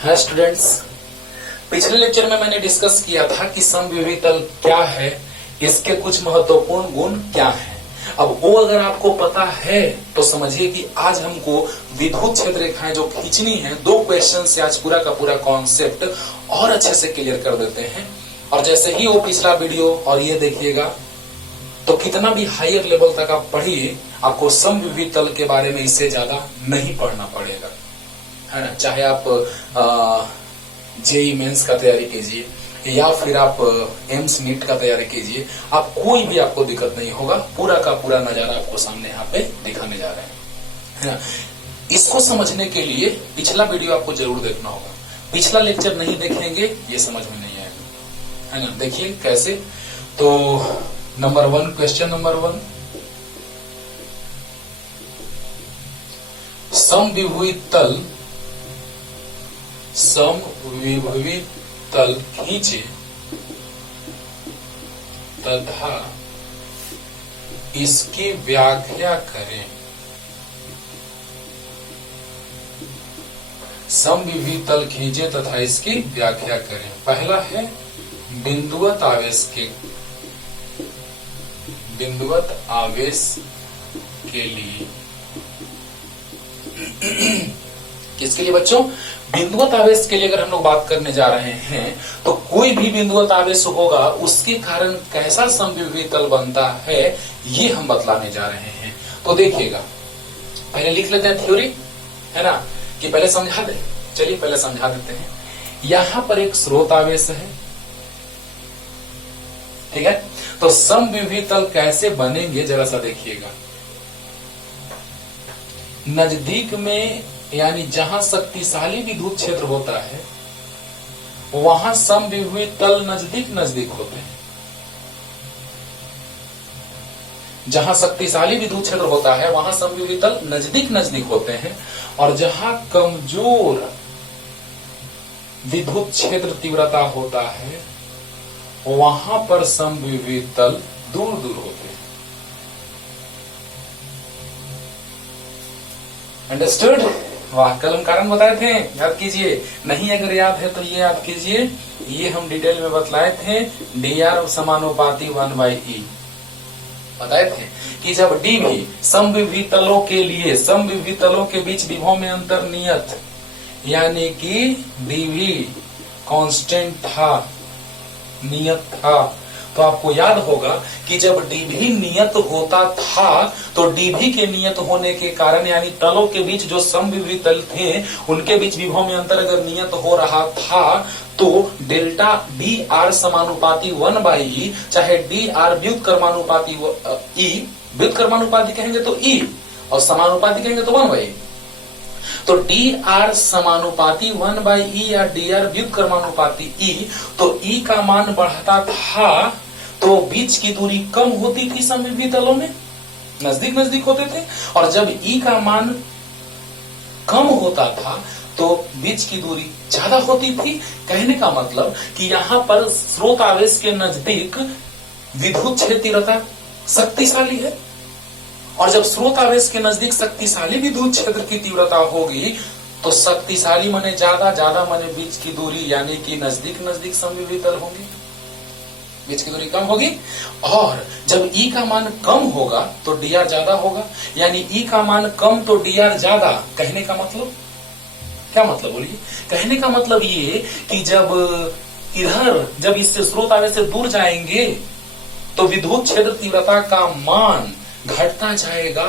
है स्टूडेंट्स, पिछले लेक्चर में मैंने डिस्कस किया था कि समविभीय तल क्या है, इसके कुछ महत्वपूर्ण गुण क्या हैं। अब वो अगर आपको पता है तो समझिए कि आज हमको विद्युत क्षेत्र रेखाएं जो खींचनी है, 2 क्वेश्चन से आज पूरा का पूरा कॉन्सेप्ट और अच्छे से क्लियर कर देते हैं। और जैसे ही वो पिछला वीडियो और ये देखिएगा तो कितना भी हायर लेवल तक आप पढ़िए, आपको समविभीय तल के बारे में इससे ज्यादा नहीं पढ़ना पड़ेगा, है ना। चाहे आप जेई मेंस का तैयारी कीजिए या फिर आप एम्स नीट का तैयारी कीजिए, आप कोई भी आपको दिक्कत नहीं होगा। पूरा का पूरा नजारा आपको सामने यहाँ पे दिखाने जा रहे हैं, है ना। इसको समझने के लिए पिछला वीडियो आपको जरूर देखना होगा। पिछला लेक्चर नहीं देखेंगे ये समझ में नहीं आएगा, है ना। देखिए कैसे, तो नंबर 1, क्वेश्चन नंबर 1, समविभीय तल खींचे तथा इसकी व्याख्या करें। समविभीय तल खींचे तथा इसकी व्याख्या करें। पहला है बिंदुवत आवेश के लिए। किसके लिए बच्चों? बिंदुवत आवेश के लिए अगर हम लोग बात करने जा रहे हैं तो कोई भी बिंदुवत आवेश होगा, उसके कारण कैसा समविभीय तल बनता है ये हम बतलाने जा रहे हैं। तो देखिएगा, पहले लिख लेते हैं थ्योरी, है ना, कि पहले समझा दे। चलिए पहले समझा देते हैं। यहां पर एक स्रोत आवेश है, ठीक है। तो समविभीय तल कैसे बनेंगे जरा सा देखिएगा। नजदीक में यानी जहां शक्तिशाली विद्युत क्षेत्र होता है वहां समविभीय तल नजदीक होते हैं। जहां शक्तिशाली विद्युत क्षेत्र होता है वहां समविभीय तल नजदीक होते हैं, और जहां कमजोर विद्युत क्षेत्र तीव्रता होता है वहां पर समविभीय तल दूर होते हैं। अंडरस्टूड? वाह, कल हम कारण बताए थे, याद कीजिए। नहीं अगर याद है तो ये याद कीजिए, ये हम डिटेल में बतलाए थे। dr समानुपाती 1/e बताए थे कि जब d भी समविभीय तलों के लिए, समविभीय तलों के बीच विभव में अंतर नियत यानी कि d भी कांस्टेंट था, नियत था, तो आपको याद होगा कि जब डीभी नियत होता था तो डीभी के नियत होने के कारण यानी तलों के बीच जो समविभीय तल थे उनके बीच विभव में अंतर अगर नियत हो रहा था तो डेल्टा डी आर समानुपाती 1/e, चाहे डी आर व्युत्क्रमानुपाती ई, व्युत्क्रमानुपाती कहेंगे तो ई और समानुपाती कहेंगे तो 1/e। तो डी आर समानुपाती 1/e या डी आर व्युत्क्रमानुपाती ई, तो ई का मान बढ़ता था तो बीच की दूरी कम होती थी, समविभीय तलों में नजदीक होते थे, और जब ई का मान कम होता था तो बीच की दूरी ज्यादा होती थी। कहने का मतलब कि यहां पर स्रोत आवेश के नजदीक विद्युत क्षेत्र तीव्रता शक्तिशाली है, और जब स्रोत आवेश के नजदीक शक्तिशाली विद्युत क्षेत्र की तीव्रता होगी तो शक्तिशाली माने ज्यादा माने बीच की दूरी यानी कि नजदीक समविभीय तल होंगे, बीच की दूरी कम होगी। और जब ई का मान कम होगा तो डी आर ज्यादा होगा, यानी ई का मान कम तो डी आर ज्यादा। कहने का मतलब क्या मतलब बोलिए? कहने का मतलब ये कि जब इससे स्रोत आवेश से दूर जाएंगे तो विद्युत क्षेत्र तीव्रता का मान घटता जाएगा,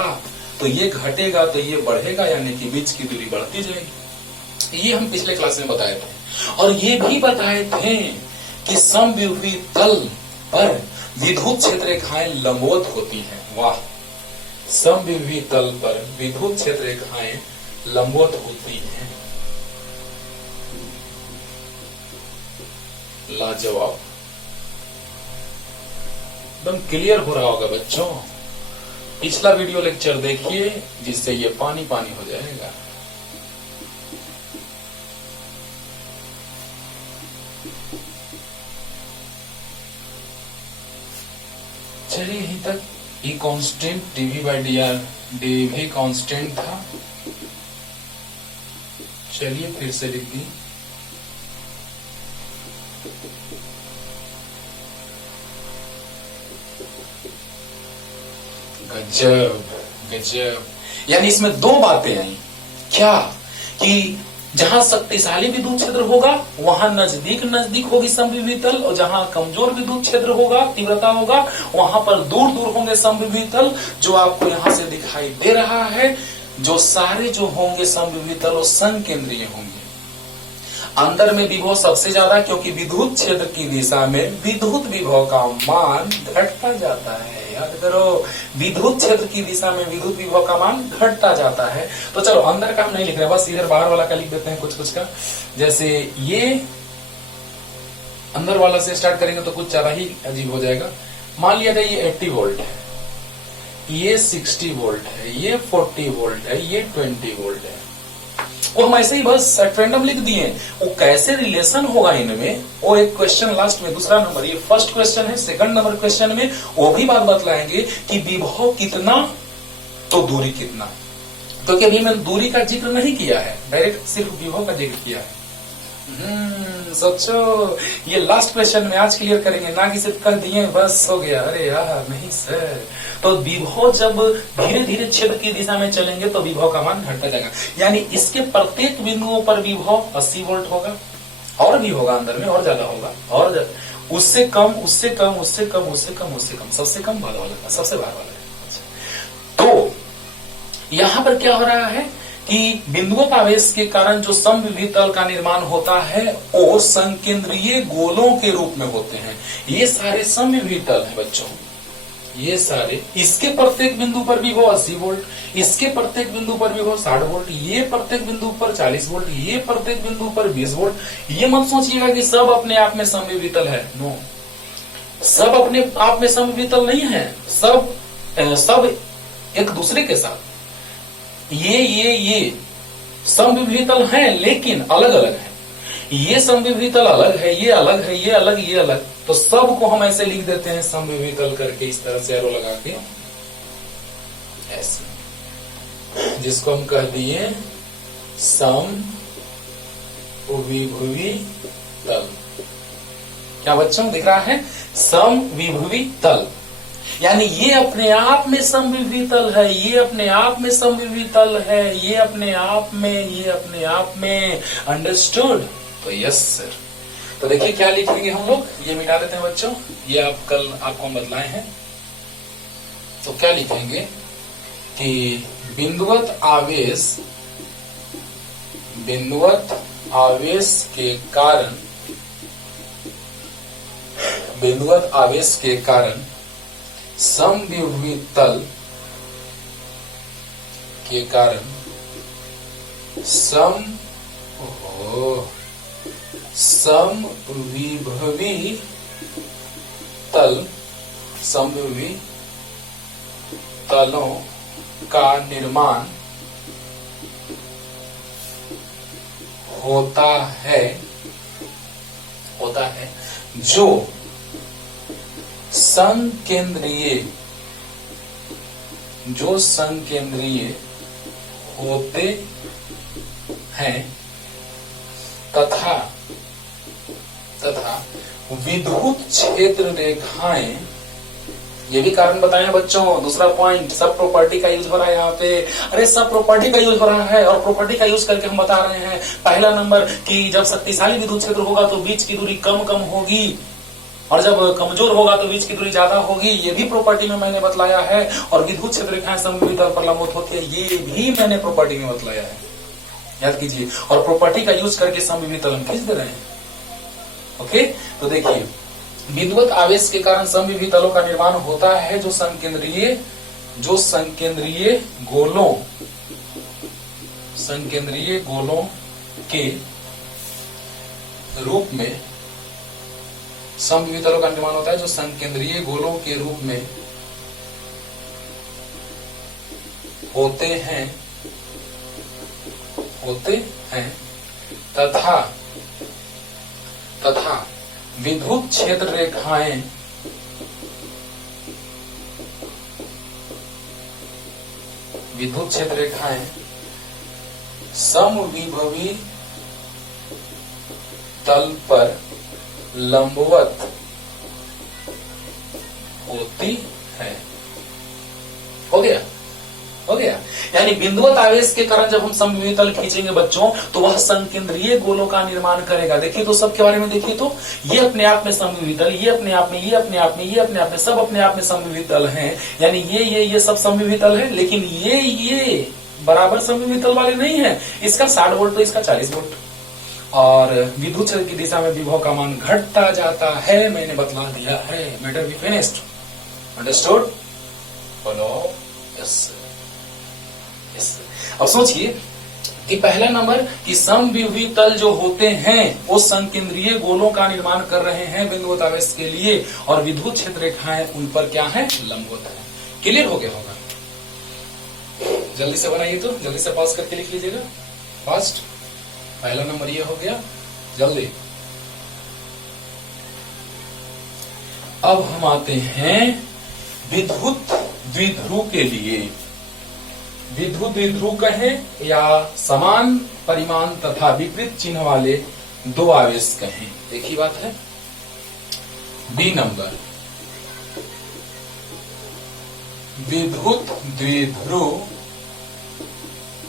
तो ये घटेगा तो ये बढ़ेगा, यानी कि बीच की दूरी बढ़ती जाएगी। ये हम पिछले क्लास में बताए थे, और ये भी बताए थे कि समविभीय तल पर विद्युत क्षेत्र रेखाएं लंबवत होती हैं। वाह, समविभीय तल पर विद्युत क्षेत्र रेखाएं लंबवत होती हैं। लाजवाब, एकदम क्लियर हो रहा होगा बच्चों। पिछला वीडियो लेक्चर देखिए जिससे ये पानी हो जाएगा। चलिए यहीं तक ई कांस्टेंट dv/dr, dv कांस्टेंट था। चलिए फिर से लिख दी, गजब गजब। यानी इसमें दो बातें आई, क्या कि जहां शक्तिशाली विद्युत क्षेत्र होगा वहां नजदीक नजदीक होगी समविभवी तल, और जहां कमजोर विद्युत क्षेत्र होगा, तीव्रता होगा, वहां पर दूर दूर होंगे समविभवी तल। जो आपको यहां से दिखाई दे रहा है, जो सारे जो होंगे समविभवी तल वो संकेंद्रीय होंगे। अंदर में विभव सबसे ज्यादा, क्योंकि विद्युत क्षेत्र की दिशा में विद्युत विभव का मान घटता जाता है। याद करो, विद्युत क्षेत्र की दिशा में विद्युत विभव का मान घटता जाता है। तो चलो अंदर का हम नहीं लिख रहे, बस इधर बाहर वाला का लिख देते हैं कुछ कुछ का। जैसे ये अंदर वाला से स्टार्ट करेंगे तो कुछ ज्यादा ही अजीब हो जाएगा। मान लिया जाए ये 80 वोल्ट है, ये 60 वोल्ट है, ये 40 वोल्ट है, ये 20 वोल्ट है। वो हम ऐसे ही बस रैंडम लिख दिए। वो कैसे रिलेशन होगा इनमें, वो एक क्वेश्चन लास्ट में, दूसरा नंबर, ये फर्स्ट क्वेश्चन है, सेकंड नंबर क्वेश्चन में वो भी बात बतलाएंगे कि विभव कितना तो दूरी कितना। तो क्या अभी मैंने दूरी का जिक्र नहीं किया है, डायरेक्ट सिर्फ विभव का जिक्र किया है। सोचो, ये लास्ट क्वेश्चन में आज क्लियर करेंगे, ना कि सिर्फ कह दिए बस हो गया। अरे यार नहीं सर। तो विभव जब धीरे धीरे क्षेत्र की दिशा में चलेंगे तो विभव का मान घटता जाएगा। यानी इसके प्रत्येक बिंदुओं पर विभव 80 वोल्ट होगा, और भी होगा अंदर में, और ज्यादा होगा, और उससे कम, उससे कम, उससे कम, उससे कम, उससे कम, सबसे कम बाहर वाला, सबसे बाहर वाला। तो यहां पर क्या हो रहा है कि बिंदुवत आवेश के कारण जो समविभवी तल का निर्माण होता है वो संकेंद्रीय गोलों के रूप में होते हैं। ये सारे समविभवी तल हैं बच्चों, ये सारे। इसके प्रत्येक बिंदु पर विभव 80 वोल्ट, इसके प्रत्येक बिंदु पर विभव 60 वोल्ट, ये प्रत्येक बिंदु पर 40 वोल्ट, ये प्रत्येक बिंदु पर 20 वोल्ट। ये मत सोचिएगा कि सब अपने आप में समविभवी तल है। नो, सब अपने आप में समविभवी तल नहीं है। सब एक दूसरे के साथ ये समविभवी तल हैं, लेकिन अलग अलग है। ये समविभवी तल अलग है, ये अलग है, ये अलग, ये अलग। तो सबको हम ऐसे लिख देते हैं समविभवी तल करके, इस तरह से एरो लगा के ऐसे, जिसको हम कह दिए समविभवी तल। क्या बच्चों दिख रहा है? समविभवी तल। यानी ये अपने आप में समविभवी तल है, ये अपने आप में समविभवी तल है, ये अपने आप में, ये अपने आप में। अंडरस्टूड? तो यस सर। तो देखिए क्या लिखेंगे हम लोग, ये मिटा देते हैं बच्चों, ये आप कल आपको हम बतलाए हैं। तो क्या लिखेंगे कि बिंदुवत आवेश के कारण, बिंदुवत आवेश के कारण समविभवी तल के कारण समविभवी तलों का निर्माण होता है जो संकेंद्रीय होते हैं तथा विद्युत क्षेत्र रेखाएं। ये भी कारण बताए हैं बच्चों। दूसरा पॉइंट, सब प्रॉपर्टी का यूज हो रहा है यहाँ पे। अरे सब प्रॉपर्टी का यूज हो रहा है, और प्रॉपर्टी का यूज करके हम बता रहे हैं पहला नंबर कि जब शक्तिशाली विद्युत क्षेत्र होगा तो बीच की दूरी कम कम होगी, और जब कमजोर होगा तो बीच की दूरी ज्यादा होगी। ये भी प्रॉपर्टी में मैंने बतलाया है। और विद्युत क्षेत्र रेखाएं समविभवी तल पर लंबवत होती है, ये भी मैंने प्रॉपर्टी में बतलाया है, याद कीजिए। और प्रॉपर्टी का यूज करके समविभवी तल हम खींच दे रहे हैं। ओके, तो देखिए, बिंदुवत आवेश के कारण समविभवी तलों का निर्माण होता है जो संकेंद्रीय गोलों के रूप में, समविभवी तलों का निर्माण होता है जो संकेंद्रीय गोलों के रूप में होते हैं तथा विद्युत क्षेत्र रेखाएं समविभवी तल पर लंबवत होती है। हो गया, हो गया। यानी बिंदुवत आवेश के कारण जब हम समविभीय तल खींचेंगे बच्चों, तो वह संकेंद्रीय गोलों का निर्माण करेगा। देखिए तो सबके बारे में देखिए तो, ये अपने आप में समविभीय तल, ये अपने आप में, ये अपने आप में, ये अपने आप में, सब अपने आप में समविभीय तल हैं। यानी ये सब समविभीय तल है, लेकिन ये बराबर समविभीय तल वाले नहीं है। इसका 60 वोल्ट तो इसका 40 वोल्ट। और विद्युत क्षेत्र की दिशा में विभव का मान घटता जाता है, मैंने बतला दिया है। Matter be finished, understood, follow, yes. अब सोचिए कि पहला नंबर कि समविभीय तल जो होते हैं वो संकेंद्रीय गोलों का निर्माण कर रहे हैं बिंदुवत आवेश के लिए, और विद्युत क्षेत्र रेखाएं उन पर क्या है, लंबवत है। क्लियर हो गया होगा? जल्दी से बनाइए तो, जल्दी से पॉज करके लिख लीजिएगा फास्ट। पहला नंबर ये हो गया, जल्दी। अब हम आते हैं विद्युत द्विध्रुव के लिए। विद्युत द्विध्रुव कहें या समान परिमाण तथा विपरीत चिन्ह वाले दो आवेश कहें, एक ही बात है। बी नंबर, विद्युत द्विध्रुव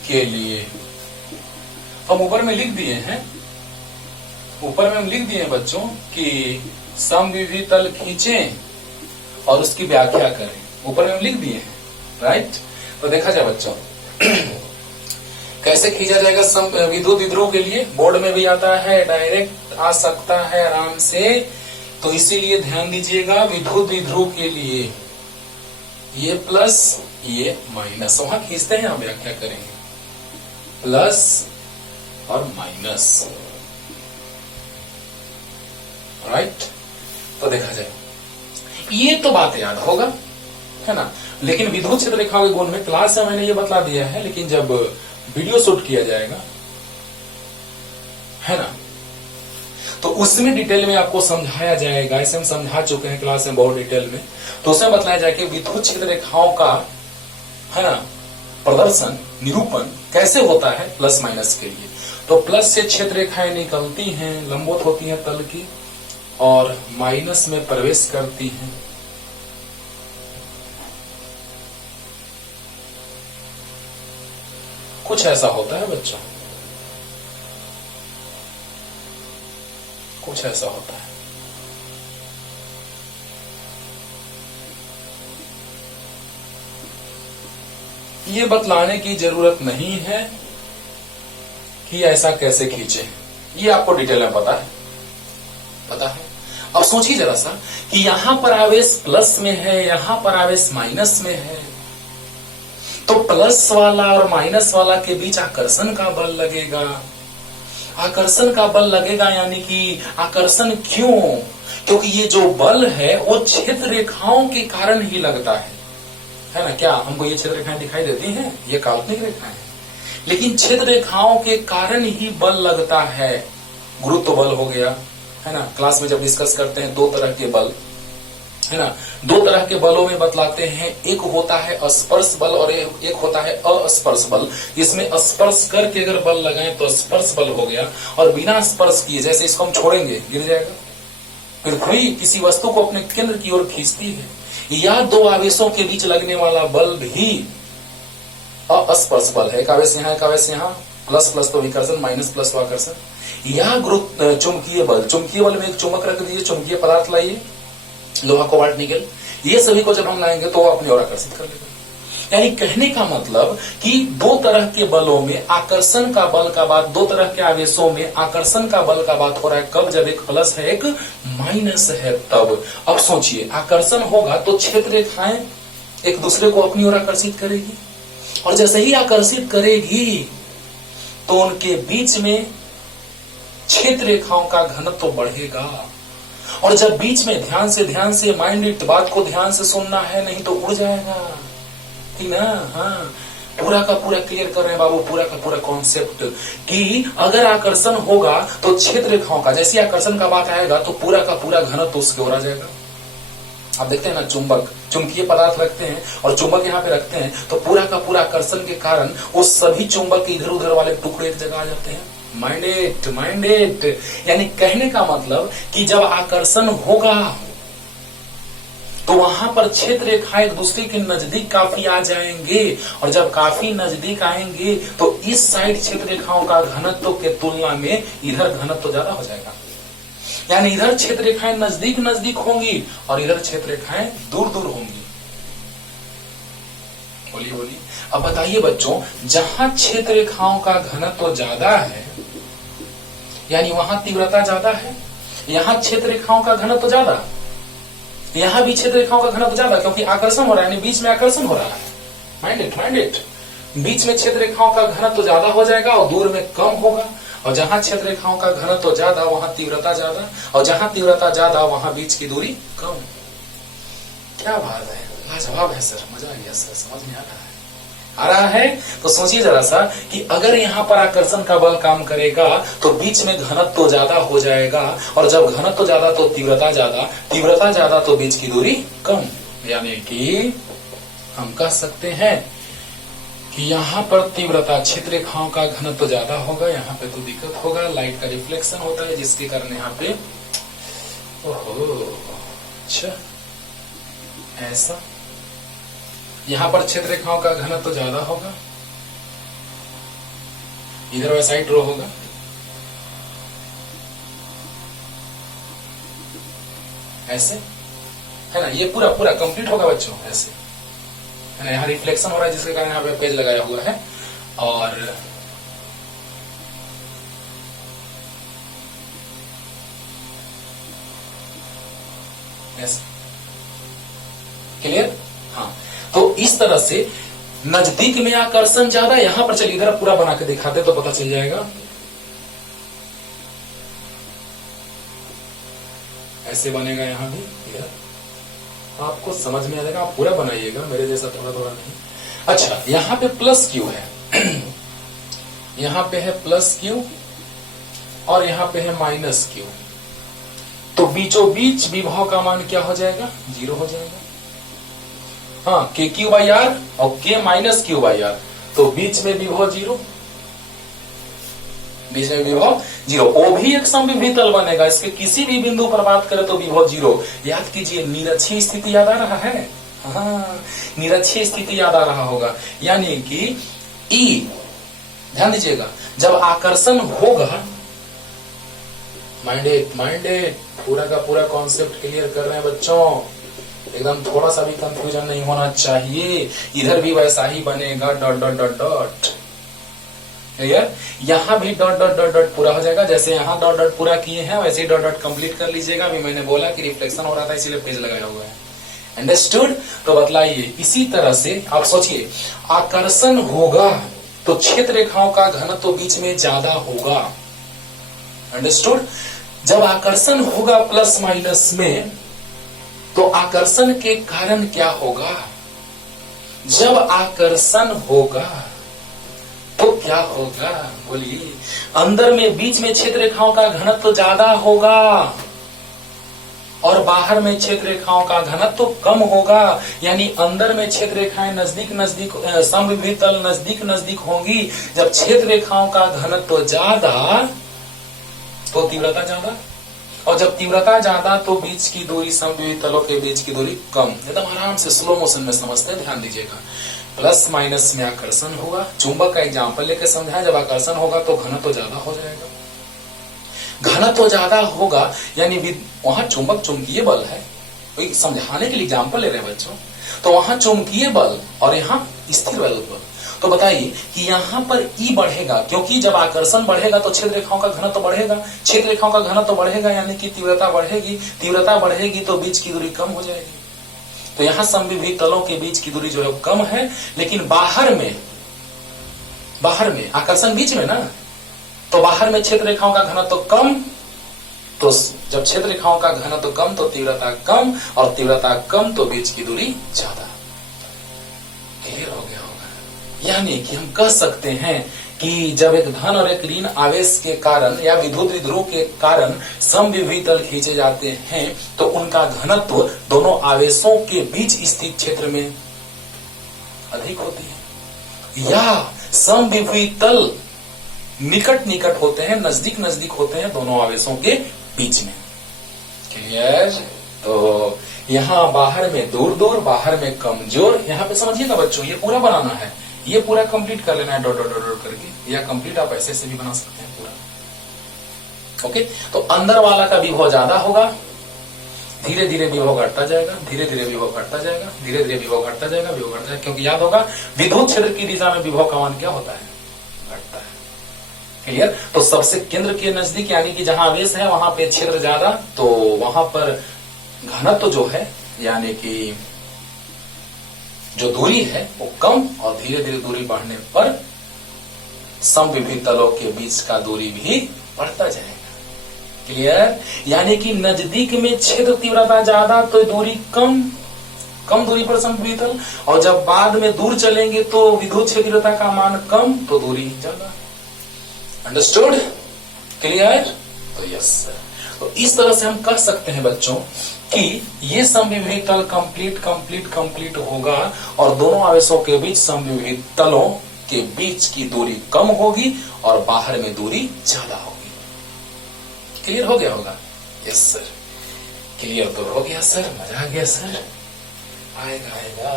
के लिए हम ऊपर में लिख दिए हैं, ऊपर में हम लिख दिए हैं बच्चों कि समविभीय तल खींचें और उसकी व्याख्या करें। ऊपर में हम लिख दिए हैं, राइट। तो देखा जाए बच्चों कैसे खींचा जाएगा विद्युत द्विध्रुव के लिए। बोर्ड में भी आता है, डायरेक्ट आ सकता है आराम से, तो इसीलिए ध्यान दीजिएगा। विद्युत द्विध्रुव के लिए ये प्लस ये माइनस, वहां खींचते हैं, हम व्याख्या करेंगे। प्लस और माइनस, राइट। तो देखा जाए, ये तो बात याद होगा, है ना। लेकिन विद्युत क्षेत्र रेखाओं के गुण में क्लास में मैंने ये बतला दिया है, लेकिन जब वीडियो शूट किया जाएगा, है ना, तो उसमें डिटेल में आपको समझाया जाएगा। इसे हम समझा चुके हैं क्लास में बहुत डिटेल में। तो उसमें बताया जाए कि विद्युत क्षेत्र रेखाओं का, है ना, प्रदर्शन निरूपण कैसे होता है प्लस माइनस के लिए। तो प्लस से क्षेत्र रेखाएं निकलती हैं, लंबवत होती हैं तल की, और माइनस में प्रवेश करती हैं। कुछ ऐसा होता है बच्चों, कुछ ऐसा होता है। ये बतलाने की जरूरत नहीं है कि ऐसा कैसे खींचे, ये आपको डिटेल में पता है, पता है। अब सोचिए जरा सा कि यहां पर आवेश प्लस में है, यहां पर आवेश माइनस में है, तो प्लस वाला और माइनस वाला के बीच आकर्षण का बल लगेगा। आकर्षण का बल लगेगा, यानी कि आकर्षण क्यों? क्योंकि ये जो बल है वो क्षेत्र रेखाओं के कारण ही लगता है ना। क्या हमको ये क्षेत्र रेखाएं दिखाई देती हैं? ये काल्पनिक रेखाएं हैं, लेकिन क्षेत्र रेखाओं के कारण ही बल लगता है। गुरुत्व बल हो गया, है ना। क्लास में जब डिस्कस करते हैं दो तरह के बल, है ना, दो तरह के बलों में बतलाते हैं। एक होता है स्पर्श बल और एक होता है अस्पर्श बल। इसमें स्पर्श करके अगर बल लगाएं तो स्पर्श बल हो गया, और बिना स्पर्श किए, जैसे इसको हम छोड़ेंगे गिर जाएगा। पृथ्वी किसी वस्तु को अपने केंद्र की ओर खींचती है, या दो आवेशों के बीच लगने वाला बल भी अस्पर्श बल है। एक आवेश यहाँ, एक आवेश यहाँ, प्लस प्लस तो विकर्षण, माइनस प्लस आकर्षण। या गुरुत्व चुंबकीय बल, चुंबकीय बल में एक चुंबक रख दीजिए, चुंबकीय पदार्थ लाइए, लोहा, कोबाल्ट, निकल, ये सभी को जब हम लाएंगे तो वो अपनी ओर आकर्षित कर लेगा। यानी कहने का मतलब कि दो तरह के बलों में आकर्षण का बल का बात, दो तरह के आवेशों में आकर्षण का बल का बात हो रहा है। कब? जब एक प्लस है एक माइनस है, तब। अब सोचिए, आकर्षण होगा तो क्षेत्र रेखाएं एक दूसरे को अपनी ओर आकर्षित करेगी, और जैसे ही आकर्षित करेगी तो उनके बीच में क्षेत्र रेखाओं का घनत्व बढ़ेगा। और जब बीच में ध्यान से माइंड इट, बात को ध्यान से सुनना है, नहीं तो उड़ जाएगा, ठीक ना। हाँ, पूरा का पूरा क्लियर कर रहे हैं बाबू, पूरा का पूरा कॉन्सेप्ट कि अगर आकर्षण होगा तो क्षेत्र रेखाओं का, जैसे आकर्षण का बात आएगा तो पूरा का पूरा घनत्व उसके ओर आ जाएगा। आप देखते हैं ना, चुंबक, चुंबकीय पदार्थ रखते हैं और चुंबक यहाँ पे रखते हैं, तो पूरा का पूरा आकर्षण के कारण वो सभी चुंबक के इधर उधर वाले टुकड़े एक जगह आ जाते हैं, माइंडेड यानी कहने का मतलब कि जब आकर्षण होगा तो वहां पर क्षेत्र रेखाएं एक दूसरे के नजदीक काफी आ जाएंगे, और जब काफी नजदीक आएंगे तो इस साइड क्षेत्र रेखाओं का घनत्व के तुलना में इधर घनत्व ज्यादा हो जाएगा। यानी इधर क्षेत्र रेखाएं नजदीक नजदीक होंगी और इधर क्षेत्र रेखाएं दूर दूर होंगी। बोलिए बोलिए। अब बताइए बच्चों, जहां क्षेत्र रेखाओं का घनत्व ज्यादा है यानी वहां तीव्रता ज्यादा है, यहां क्षेत्र रेखाओं का घनत्व ज्यादा, यहां भी क्षेत्र रेखाओं का घनत्व ज्यादा, क्योंकि आकर्षण हो रहा है, यानी बीच में आकर्षण हो रहा है। माइंडेड बीच में क्षेत्र रेखाओं का घनत्व ज्यादा हो जाएगा और दूर में कम होगा, और जहां क्षेत्र रेखाओं का घनत्व ज्यादा वहां तीव्रता ज्यादा, और जहां तीव्रता ज्यादा वहां बीच की दूरी कम। क्या बात है, लाजवाब है सर, मजा आ गया सर, समझ में आ रहा है। तो सोचिए जरा सा कि अगर यहाँ पर आकर्षण का बल काम करेगा तो बीच में घनत्व ज्यादा हो जाएगा, और जब घनत्व ज्यादा तो तीव्रता ज्यादा, तीव्रता ज्यादा तो बीच की दूरी कम। यानी कि हम कह सकते हैं कि यहाँ पर तीव्रता क्षेत्र रेखाओं का घनत्व ज्यादा होगा, यहाँ पे तो दिक्कत होगा, लाइट का रिफ्लेक्शन होता है जिसके कारण यहाँ पे ओहो अच्छा ऐसा, यहां पर क्षेत्र रेखाओं का घनत्व तो ज्यादा होगा, इधर वैसा ही ड्रॉ होगा, ऐसे है ना, ये पूरा पूरा कंप्लीट होगा बच्चों, ऐसे है ना। यहाँ रिफ्लेक्शन हो रहा है जिसके कारण यहाँ पे पेज लगाया हुआ है, और ऐसे क्लियर। हाँ, तो इस तरह से नजदीक में आकर्षण ज्यादा, यहां पर चलिए इधर पूरा बना के दिखाते तो पता चल जाएगा। ऐसे बनेगा यहाँ भी, इधर आपको समझ में आ जाएगा, आप पूरा बनाइएगा, मेरे जैसा थोड़ा थोड़ा नहीं। अच्छा, यहाँ पे प्लस क्यू है यहाँ पे है प्लस क्यू और यहाँ पे है माइनस क्यू, तो बीचों बीच विभव का मान क्या हो जाएगा, 0 हो जाएगा। हाँ, के क्यू बाई आर और के माइनस क्यू बाई आर, तो बीच में विभव 0, बीच में विभव 0। वो भी एक समविभव तल बनेगा, इसके किसी भी बिंदु पर बात करें तो विभव 0। याद कीजिए, निरक्षीय स्थिति याद आ रहा है, हाँ निरक्षीय स्थिति याद आ रहा होगा, यानी कि ई, ध्यान दीजिएगा, जब आकर्षण होगा, माइंडेड पूरा का पूरा कॉन्सेप्ट क्लियर कर रहे हैं बच्चों, एकदम थोड़ा सा भी कंफ्यूजन नहीं होना चाहिए। इधर भी वैसा ही बनेगा, dot dot dot dot, clear. यहाँ भी डॉट डॉट डॉट डॉट पूरा हो जाएगा, जैसे यहाँ डॉट डॉट पूरा किए हैं वैसे ही डॉट डॉट कंप्लीट कर लीजिएगा। अभी मैंने बोला कि रिफ्लेक्शन हो रहा था इसीलिए पेज लगाया हुआ है, अंडरस्टूड। तो बतलाइए, इसी तरह से आप सोचिए, आकर्षण होगा तो क्षेत्र रेखाओं का घनत्व तो बीच में ज्यादा होगा, अंडरस्टूड। जब आकर्षण होगा प्लस माइनस में, तो आकर्षण के कारण क्या होगा, जब आकर्षण होगा तो क्या होगा, बोलिए। अंदर में बीच में क्षेत्र रेखाओं का घनत्व तो ज्यादा होगा और बाहर में क्षेत्र रेखाओं का घनत्व तो कम होगा, यानी अंदर में क्षेत्र रेखाएं नजदीक नजदीक, समविभव तल नजदीक नजदीक होंगी। जब क्षेत्र रेखाओं का घनत्व तो ज्यादा तो तीव्रता ज्यादा, और जब तीव्रता ज्यादा तो बीच की दूरी, समविभव तलों के बीच की दूरी कम। एकदम आराम से स्लो मोशन में समझते हैं, ध्यान दीजिएगा। प्लस माइनस में आकर्षण होगा, चुंबक का एग्जाम्पल लेकर समझाएं, जब आकर्षण होगा तो घनत्व तो ज्यादा हो जाएगा। घनत्व तो ज्यादा होगा यानी वहां चुंबक चुंबकीय बल है, कोई समझाने के लिए एग्जाम्पल ले रहे हैं बच्चों, तो वहां चुंबकीय बल और यहाँ स्थिर वैद्युत बल। तो बताइए कि यहाँ पर ई बढ़ेगा, क्योंकि जब आकर्षण बढ़ेगा तो क्षेत्र रेखाओं का घनत्व तो बढ़ेगा, क्षेत्र रेखाओं का घनत्व तो बढ़ेगा, यानी कि तीव्रता बढ़ेगी, तीव्रता बढ़ेगी तो बीच की दूरी कम हो जाएगी। तो यहाँ समविभव तलों के बीच की दूरी जो है कम है, लेकिन बाहर में आकर्षण बीच में ना, तो बाहर में क्षेत्र रेखाओं का घनत्व तो कम, तो जब क्षेत्र रेखाओं का घनत्व तो कम तो तीव्रता कम, और तीव्रता कम तो बीच की दूरी ज्यादा। क्लियर हो गया होगा। यानी कि हम कह सकते हैं कि जब एक धन और एक ऋण आवेश के कारण या विद्युत विध्रुव के कारण समविभव तल खींचे जाते हैं, तो उनका घनत्व दोनों आवेशों के बीच स्थित क्षेत्र में अधिक होती है, या समविभव तल निकट निकट होते हैं, नजदीक नजदीक होते हैं दोनों आवेशों के बीच में। क्लियर? तो यहाँ बाहर में दूर दूर, बाहर में कमजोर। यहाँ पे समझिएगा बच्चों, ये पूरा बनाना है, ये पूरा कंप्लीट कर लेना है डॉट डॉट डॉट करके, या कंप्लीट आप ऐसे से भी बना सकते हैं पूरा। ओके, तो अंदर वाला का विभव ज्यादा होगा, धीरे धीरे विभव घटता जाएगा, धीरे धीरे विभव घटता जाएगा, धीरे धीरे विभव घटता जाएगा, विभव घटता जाएगा, क्योंकि याद होगा विद्युत क्षेत्र की दिशा में विभव का मान क्या होता है? घटता है। क्लियर? तो सबसे केंद्र के नजदीक यानी कि जहां आवेश है वहां पे क्षेत्र ज्यादा, तो वहां पर घनत्व जो है यानी कि जो दूरी है वो कम, और धीरे धीरे दूरी बढ़ने पर समविभीय तलों के बीच का दूरी भी बढ़ता जाएगा। क्लियर? यानी कि नजदीक में क्षेत्र तीव्रता ज्यादा तो दूरी कम, कम दूरी पर समविभीय तल, और जब बाद में दूर चलेंगे तो विद्युत क्षेत्र तीव्रता का मान कम तो दूरी ज्यादा। अंडरस्टूड? क्लियर? तो यस सर, तो इस तरह से हम कह सकते हैं बच्चों कि ये समविभीय तल कंप्लीट कंप्लीट कंप्लीट होगा और दोनों आवेशों के बीच समविभीय तलों के बीच की दूरी कम होगी और बाहर में दूरी ज्यादा होगी। क्लियर हो गया होगा? यस सर, क्लियर तो हो गया सर, मजा आ गया सर, आएगा आएगा।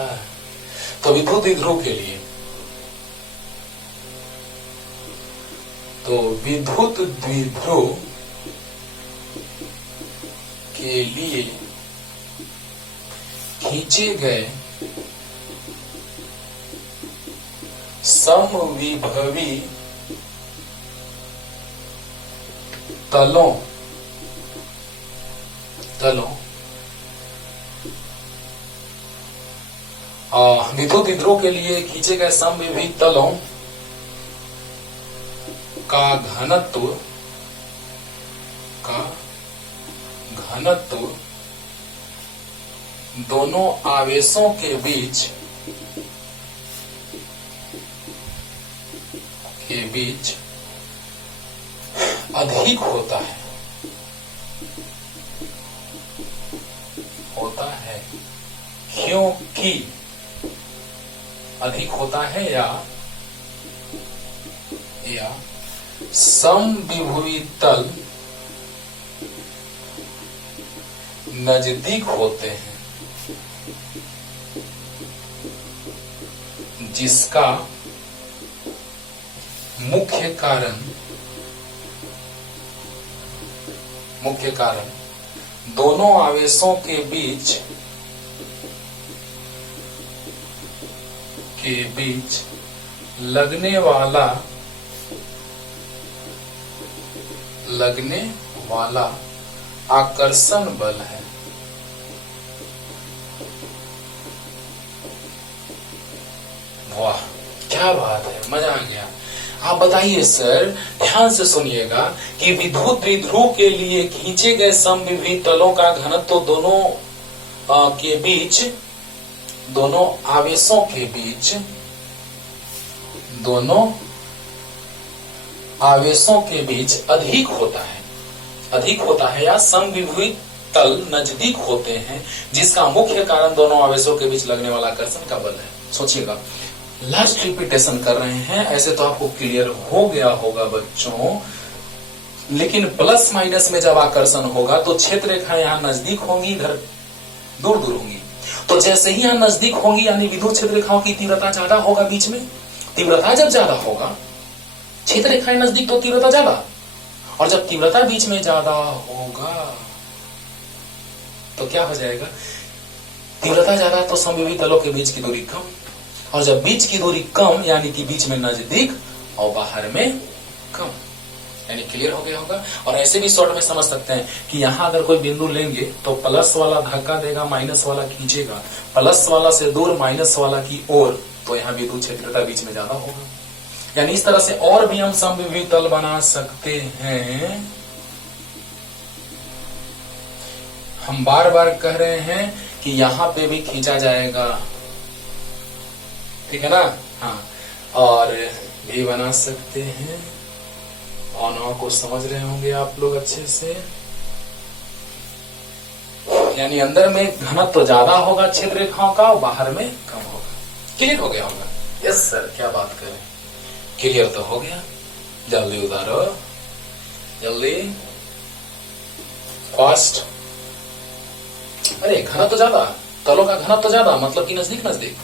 तो विद्युत द्विध्रुव के लिए, तो विद्युत द्विध्रुव के लिए खींचे गए समविभवी तलों विद्युत द्विध्रुव के लिए खींचे गए समविभवी तलों का घनत्व दोनों आवेशों के बीच अधिक होता है क्योंकि अधिक होता है या समविभवी तल नजदीक होते हैं, जिसका मुख्य कारण दोनों आवेशों के बीच लगने वाला आकर्षण बल है। वाह क्या बात है, मजा आ गया। आप बताइए सर, ध्यान से सुनिएगा कि विद्युत द्विध्रुव के लिए खींचे गए समविभवी तलों का घनत्व दोनों आवेशों के बीच अधिक होता है या समविभवी तल नजदीक होते हैं, जिसका मुख्य कारण दोनों आवेशों के बीच लगने वाला आकर्षण का बल है। सोचिएगा, लास्ट रिपीटेशन कर रहे हैं, ऐसे तो आपको क्लियर हो गया होगा बच्चों, लेकिन प्लस माइनस में जब आकर्षण होगा तो क्षेत्र रेखा यहाँ नजदीक होंगी, इधर दूर दूर होंगी। तो जैसे ही यहाँ नजदीक होंगी यानी विद्युत क्षेत्र रेखाओं की तीव्रता ज्यादा होगा, बीच में तीव्रता जब ज्यादा होगा, क्षेत्र रेखाएं नजदीक तो तीव्रता ज्यादा, और जब तीव्रता बीच में ज्यादा होगा तो क्या हो जाएगा? तीव्रता ज्यादा तो समविभवी तलों के बीच की दूरी कम, और जब बीच की दूरी कम यानी कि बीच में नजदीक और बाहर में कम। यानी क्लियर हो गया होगा। और ऐसे भी शॉर्ट में समझ सकते हैं कि यहाँ अगर कोई बिंदु लेंगे तो प्लस वाला धक्का देगा, माइनस वाला खींचेगा, प्लस वाला से दूर माइनस वाला की ओर, तो यहाँ विद्युत क्षेत्रता बीच में ज्यादा होगा। यानी इस तरह से और भी हम समविभवी तल बना सकते हैं। हम बार बार कह रहे हैं कि यहाँ पे भी खींचा जाएगा, ठीक है ना? हाँ, और भी बना सकते हैं। भावनाओं को समझ रहे होंगे आप लोग अच्छे से। यानी अंदर में घनत्व तो ज्यादा होगा क्षेत्र रेखाओं का, और बाहर में कम होगा। क्लियर हो गया होगा? यस सर, क्या बात करें, क्लियर तो हो गया। जल्दी उतारो, जल्दी, फास्ट। अरे घनत्व तो ज्यादा, तलों का घनत्व तो ज्यादा, मतलब कि नजदीक नजदीक।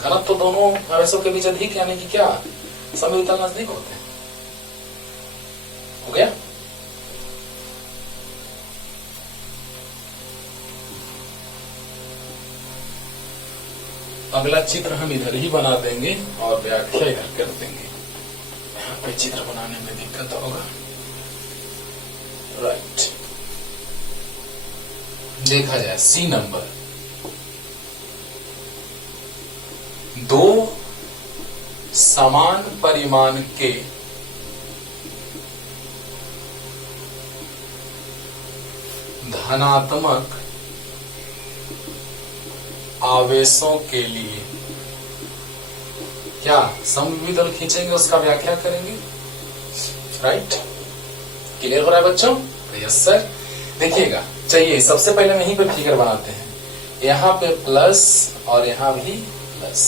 घनत्व तो दोनों आवेशों के बीच अधिक, यानी कि क्या, समवितल नजदीक होते हैं। हो गया। अगला चित्र हम इधर ही बना देंगे और व्याख्या इधर कर देंगे। यहाँ पे चित्र बनाने में दिक्कत होगा। राइट, देखा जाए सी नंबर, दो समान परिमाण के धनात्मक आवेशों के लिए क्या समविभीत तल खींचेंगे, उसका व्याख्या करेंगे। राइट, क्लियर हो रहा है बच्चों? Yes sir. देखिएगा, चाहिए सबसे पहले यहीं पे फिगर बनाते हैं, यहाँ पे प्लस और यहाँ भी प्लस।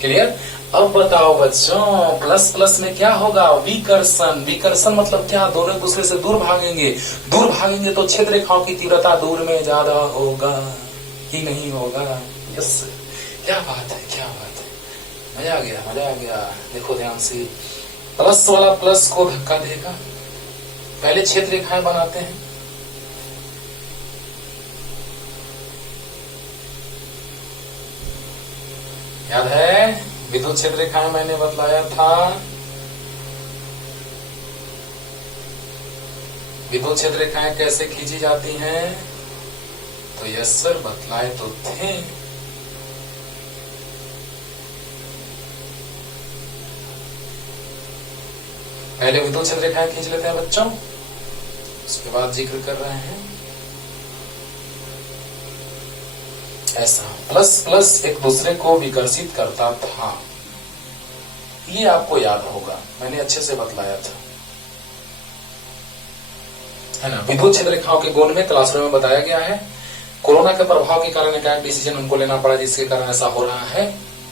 क्लियर? अब बताओ बच्चों, प्लस प्लस में क्या होगा, विकर्षण। विकर्षण मतलब क्या, दोनों एक दूसरे से दूर भागेंगे। दूर भागेंगे तो क्षेत्र रेखाओं की तीव्रता दूर में ज्यादा होगा कि नहीं होगा? यस, क्या बात है, क्या बात है, मजा आ गया, मजा आ गया। देखो ध्यान से, प्लस वाला प्लस को धक्का देगा। पहले क्षेत्र रेखाएं बनाते हैं। याद है विद्युत क्षेत्र रेखाएं मैंने बतलाया था, विद्युत क्षेत्र रेखाएं कैसे खींची जाती हैं, तो यस सर बतलाए तो थे। पहले विद्युत क्षेत्र रेखाएं खींच लेते हैं बच्चों, उसके बाद जिक्र कर रहे हैं। ऐसा प्लस प्लस एक दूसरे को विकर्षित करता था, ये आपको याद होगा, मैंने अच्छे से बतलाया था, है ना। विद्युत क्षेत्र रेखाओं के गुण में क्लासरूम में बताया गया है। कोरोना के प्रभाव के कारण एक डिसीजन उनको लेना पड़ा, जिसके कारण ऐसा हो रहा है,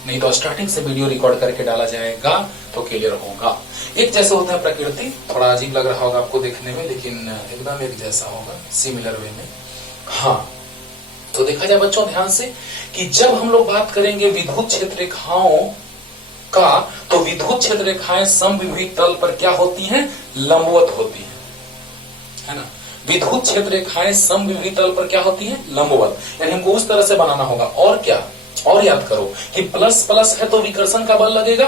नहीं तो स्टार्टिंग से वीडियो रिकॉर्ड करके डाला जाएगा तो क्लियर होगा। एक जैसे होता है प्रकृति, थोड़ा अजीब लग रहा होगा आपको देखने में, लेकिन एकदम एक जैसा होगा, सिमिलर वे में। हाँ, तो देखा जाए बच्चों ध्यान से कि जब हम लोग बात करेंगे विद्युत क्षेत्र रेखाओं का, तो विद्युत क्षेत्र रेखाएं समविभीत तल पर क्या होती हैं, लंबवत होती हैं, है ना। विद्युत क्षेत्र रेखाएं समविभीत तल पर क्या होती हैं, लंबवत, यानी हमको उस तरह से बनाना होगा। और क्या, और याद करो कि प्लस प्लस है तो विकर्षण का बल लगेगा,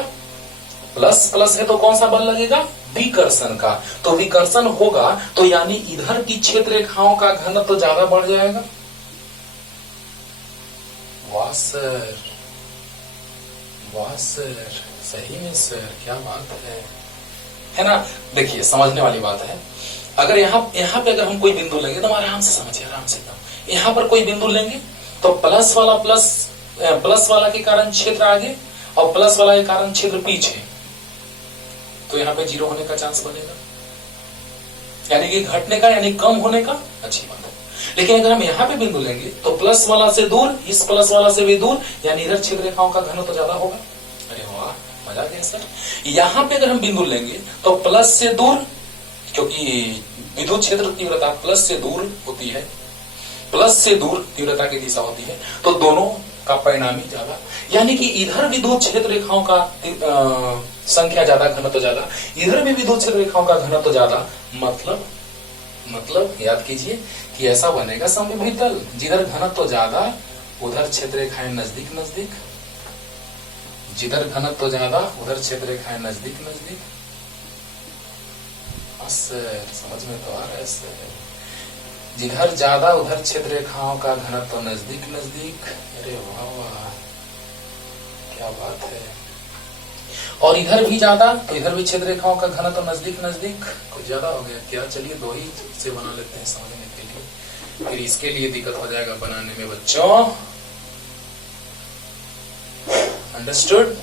प्लस प्लस है तो कौन सा बल लगेगा, विकर्षण का। तो विकर्षण होगा तो यानी इधर की क्षेत्र रेखाओं का घनत्व तो ज्यादा बढ़ जाएगा। वाह सर, वाह सर, सही में सर, क्या बात है ना। देखिए समझने वाली बात है, अगर यहाँ पे अगर हम कोई बिंदु लेंगे तो आराम से समझिए, आराम से एकदम। यहाँ पर कोई बिंदु लेंगे तो प्लस वाला के कारण क्षेत्र आगे और प्लस वाला के कारण क्षेत्र पीछे, तो यहाँ पे 0 होने का चांस बनेगा, यानी कि घटने का, यानी कम होने का। अच्छी बात है। लेकिन अगर हम यहाँ पे बिंदु लेंगे तो प्लस वाला से दूर, इस प्लस वाला से भी दूर, यानी इधर क्षेत्र रेखाओं का घनत्व तो ज्यादा होगा। अरे वाह, मजा आ गया सर। यहाँ पे अगर हम बिंदु लेंगे तो प्लस से दूर, क्योंकि विद्युत क्षेत्र तीव्रता प्लस से दूर होती है, प्लस से दूर तीव्रता की दिशा होती है, तो दोनों का परिणामी ज्यादा, यानी कि इधर विद्युत क्षेत्र रेखाओं का संख्या ज्यादा, घनत्व ज्यादा, इधर भी विद्युत क्षेत्र रेखाओं का घनत्व ज्यादा। मतलब याद कीजिए कि ऐसा बनेगा समविभीत तल, जिधर घनत्व ज्यादा उधर क्षेत्र रेखाएं नजदीक नजदीक, जिधर घनत्व ज्यादा उधर क्षेत्र रेखाएं नजदीक नजदीक। सर समझ में तो आ रहा है सर, जिधर ज्यादा उधर क्षेत्र रेखाओं का घनत्व नजदीक नजदीक। अरे वाह वाह, क्या बात है। और इधर भी ज्यादा तो इधर भी क्षेत्र रेखाओं का घनत्व नजदीक नजदीक। कुछ ज्यादा हो गया क्या, चलिए 2 ही से बना लेते हैं समझने के लिए, फिर इसके लिए दिक्कत हो जाएगा बनाने में बच्चों। अंडरस्टूड।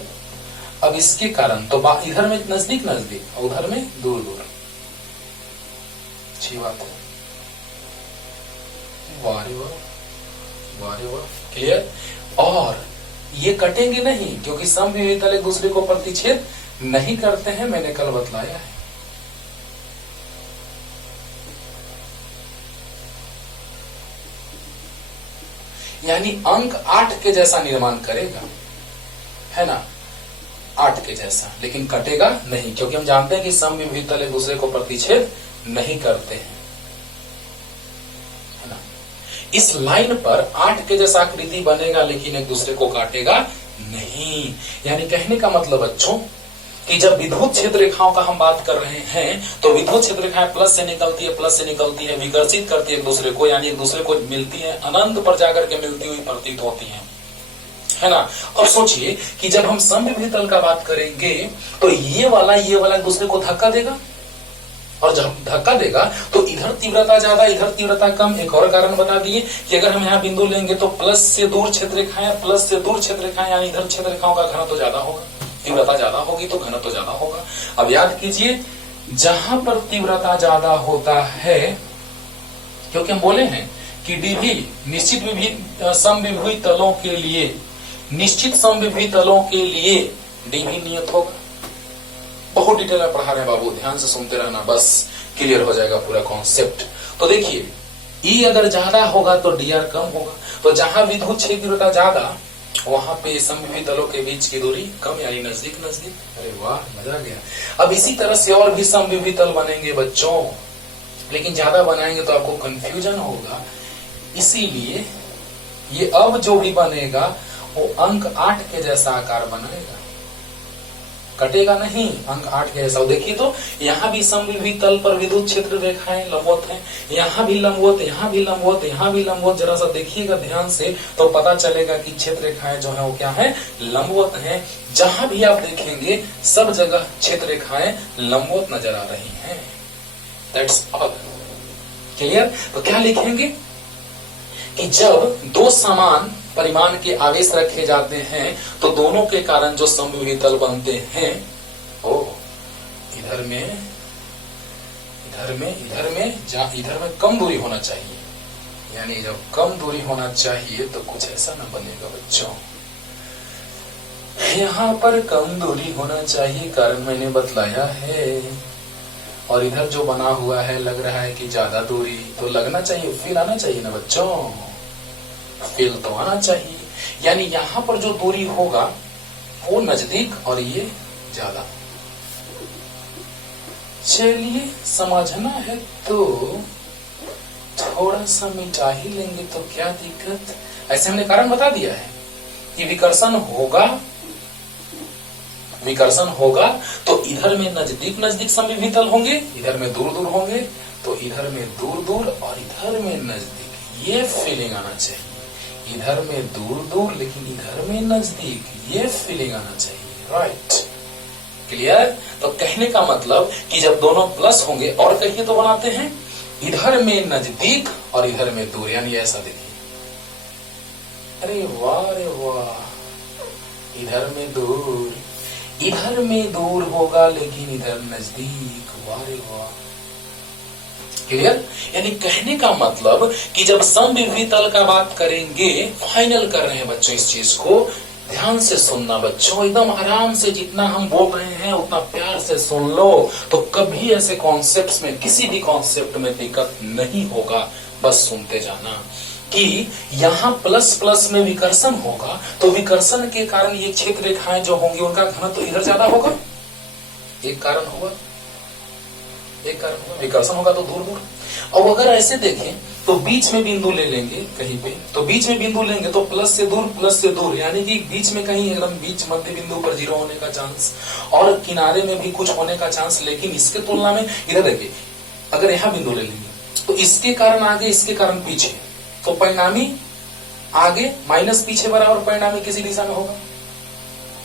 अब इसके कारण तो इधर में नजदीक नजदीक और उधर में दूर दूर। अच्छी बात है, वारे वाह, क्लियर। और ये कटेंगे नहीं, क्योंकि समविभीत तल एक दूसरे को प्रतिच्छेद नहीं करते हैं, मैंने कल बतलाया है। यानी अंक 8 के जैसा निर्माण करेगा, है ना, 8 के जैसा, लेकिन कटेगा नहीं, क्योंकि हम जानते हैं कि समविभीत तल एक दूसरे को प्रतिच्छेद नहीं करते हैं, है ना। इस लाइन पर 8 के जैसा आकृति बनेगा, लेकिन एक दूसरे को काटेगा नहीं। यानी कहने का मतलब बच्चों कि जब विद्युत क्षेत्र रेखाओं का हम बात कर रहे हैं, तो विद्युत क्षेत्र रेखाएं प्लस से निकलती है, विकर्षित करती है एक दूसरे को, यानी एक दूसरे को मिलती है, अनंत पर जाकर के मिलती हुई प्रतीत होती है ना। अब सोचिए कि जब हम समविभीत तल का बात करेंगे, तो ये वाला एक दूसरे को धक्का देगा, और जब धक्का देगा तो इधर तीव्रता ज्यादा, इधर तीव्रता कम। एक और कारण बता दिए कि अगर हम यहाँ बिंदु लेंगे तो प्लस से दूर क्षेत्र रेखाएं, यानी इधर क्षेत्र रेखाओं का घनत्व तो ज्यादा होगा, तीव्रता ज्यादा होगी तो घनत्व तो ज्यादा होगा। अब याद कीजिए, जहां पर तीव्रता ज्यादा होता है, क्योंकि हम बोले हैं कि डीवी निश्चित समविभीत तलों के लिए, निश्चित समविभीत तलों के लिए डीवी नियत होगा। बहुत डिटेल में पढ़ा रहे हैं बाबू, ध्यान से सुनते रहना, बस क्लियर हो जाएगा पूरा कॉन्सेप्ट। तो देखिए, ई अगर ज्यादा होगा तो डीआर कम होगा, तो जहां विद्युत क्षेत्र तीव्रता ज्यादा, वहां पे समविभीत तलों के बीच की दूरी कम, यानी नजदीक नजदीक। अरे वाह, मजा आ गया। अब इसी तरह से और भी समविभीत तल बनेंगे बच्चों, लेकिन ज्यादा बनाएंगे तो आपको कंफ्यूजन होगा, इसीलिए ये अब जो भी बनेगा वो अंक 8 के जैसा आकार बनाएगा, कटेगा नहीं, अंक 8 के जैसा। देखिए तो यहाँ भी समविभीत तल पर विद्युत क्षेत्र रेखाएं लंबवत हैं, यहाँ भी लंबवत, यहाँ भी लंबवत, यहाँ भी लंबवत। जरा सा देखिएगा ध्यान से तो पता चलेगा कि क्षेत्र रेखाएं जो है वो क्या है, लंबवत हैं। जहां भी आप देखेंगे सब जगह क्षेत्र रेखाएं लंबवत नजर आ रही हैं। That's all clear. तो क्या लिखेंगे कि जब दो समान परिमाण के आवेश रखे जाते हैं तो दोनों के कारण जो समविभीत तल बनते हैं, ओ इधर में कम दूरी होना चाहिए, यानी जब कम दूरी होना चाहिए तो कुछ ऐसा ना बनेगा बच्चों, यहाँ पर कम दूरी होना चाहिए, कारण मैंने बतलाया है। और इधर जो बना हुआ है लग रहा है कि ज्यादा दूरी, तो लगना चाहिए, फील आना चाहिए ना बच्चों, फील तो आना चाहिए। यानी यहाँ पर जो दूरी होगा वो नजदीक और ये ज्यादा। चलिए समझना है तो थोड़ा सा मिटा ही लेंगे तो क्या दिक्कत। ऐसे हमने कारण बता दिया है कि विकर्षण होगा तो इधर में नजदीक नजदीक समविभीत तल होंगे, इधर में दूर दूर होंगे, तो इधर में दूर दूर और इधर में नजदीक, ये फीलिंग आना चाहिए। इधर में दूर दूर लेकिन इधर में नजदीक, ये फीलिंग आना चाहिए। Right, clear. तो कहने का मतलब कि जब दोनों प्लस होंगे, और कहिए तो बनाते हैं, इधर में नजदीक और इधर में दूर, यानी ऐसा देखिए, अरे वाह रे वाह, इधर में दूर होगा लेकिन इधर नजदीक, वाह रे वाह, क्लियर। यानी कहने का मतलब कि जब समविभीत तल का बात करेंगे, फाइनल कर रहे हैं बच्चों, इस चीज को ध्यान से सुनना बच्चों, एकदम आराम से, जितना हम बोल रहे हैं उतना प्यार से सुन लो, तो कभी ऐसे कॉन्सेप्ट्स में, किसी भी कॉन्सेप्ट में दिक्कत नहीं होगा। बस सुनते जाना कि यहाँ प्लस प्लस में विकर्षण होगा, तो विकर्षण के कारण ये क्षेत्र रेखाएं जो होंगी उनका घनत्व तो इधर ज्यादा होगा, एक कारण होगा, विकर्षण होगा तो दूर दूर। और अगर ऐसे देखें तो बीच में बिंदु ले लेंगे कहीं पे, तो बीच में बिंदु लेंगे तो प्लस से दूर, यानी कि बीच में कहीं एकदम बीच मध्य बिंदु पर 0 होने का चांस, और किनारे में भी कुछ होने का चांस। लेकिन इसके तुलना में इधर देखिए, अगर यहाँ बिंदु ले लेंगे तो इसके कारण आगे, इसके कारण पीछे, तो परिणामी आगे माइनस पीछे बराबर परिणामी किसी दिशा में होगा,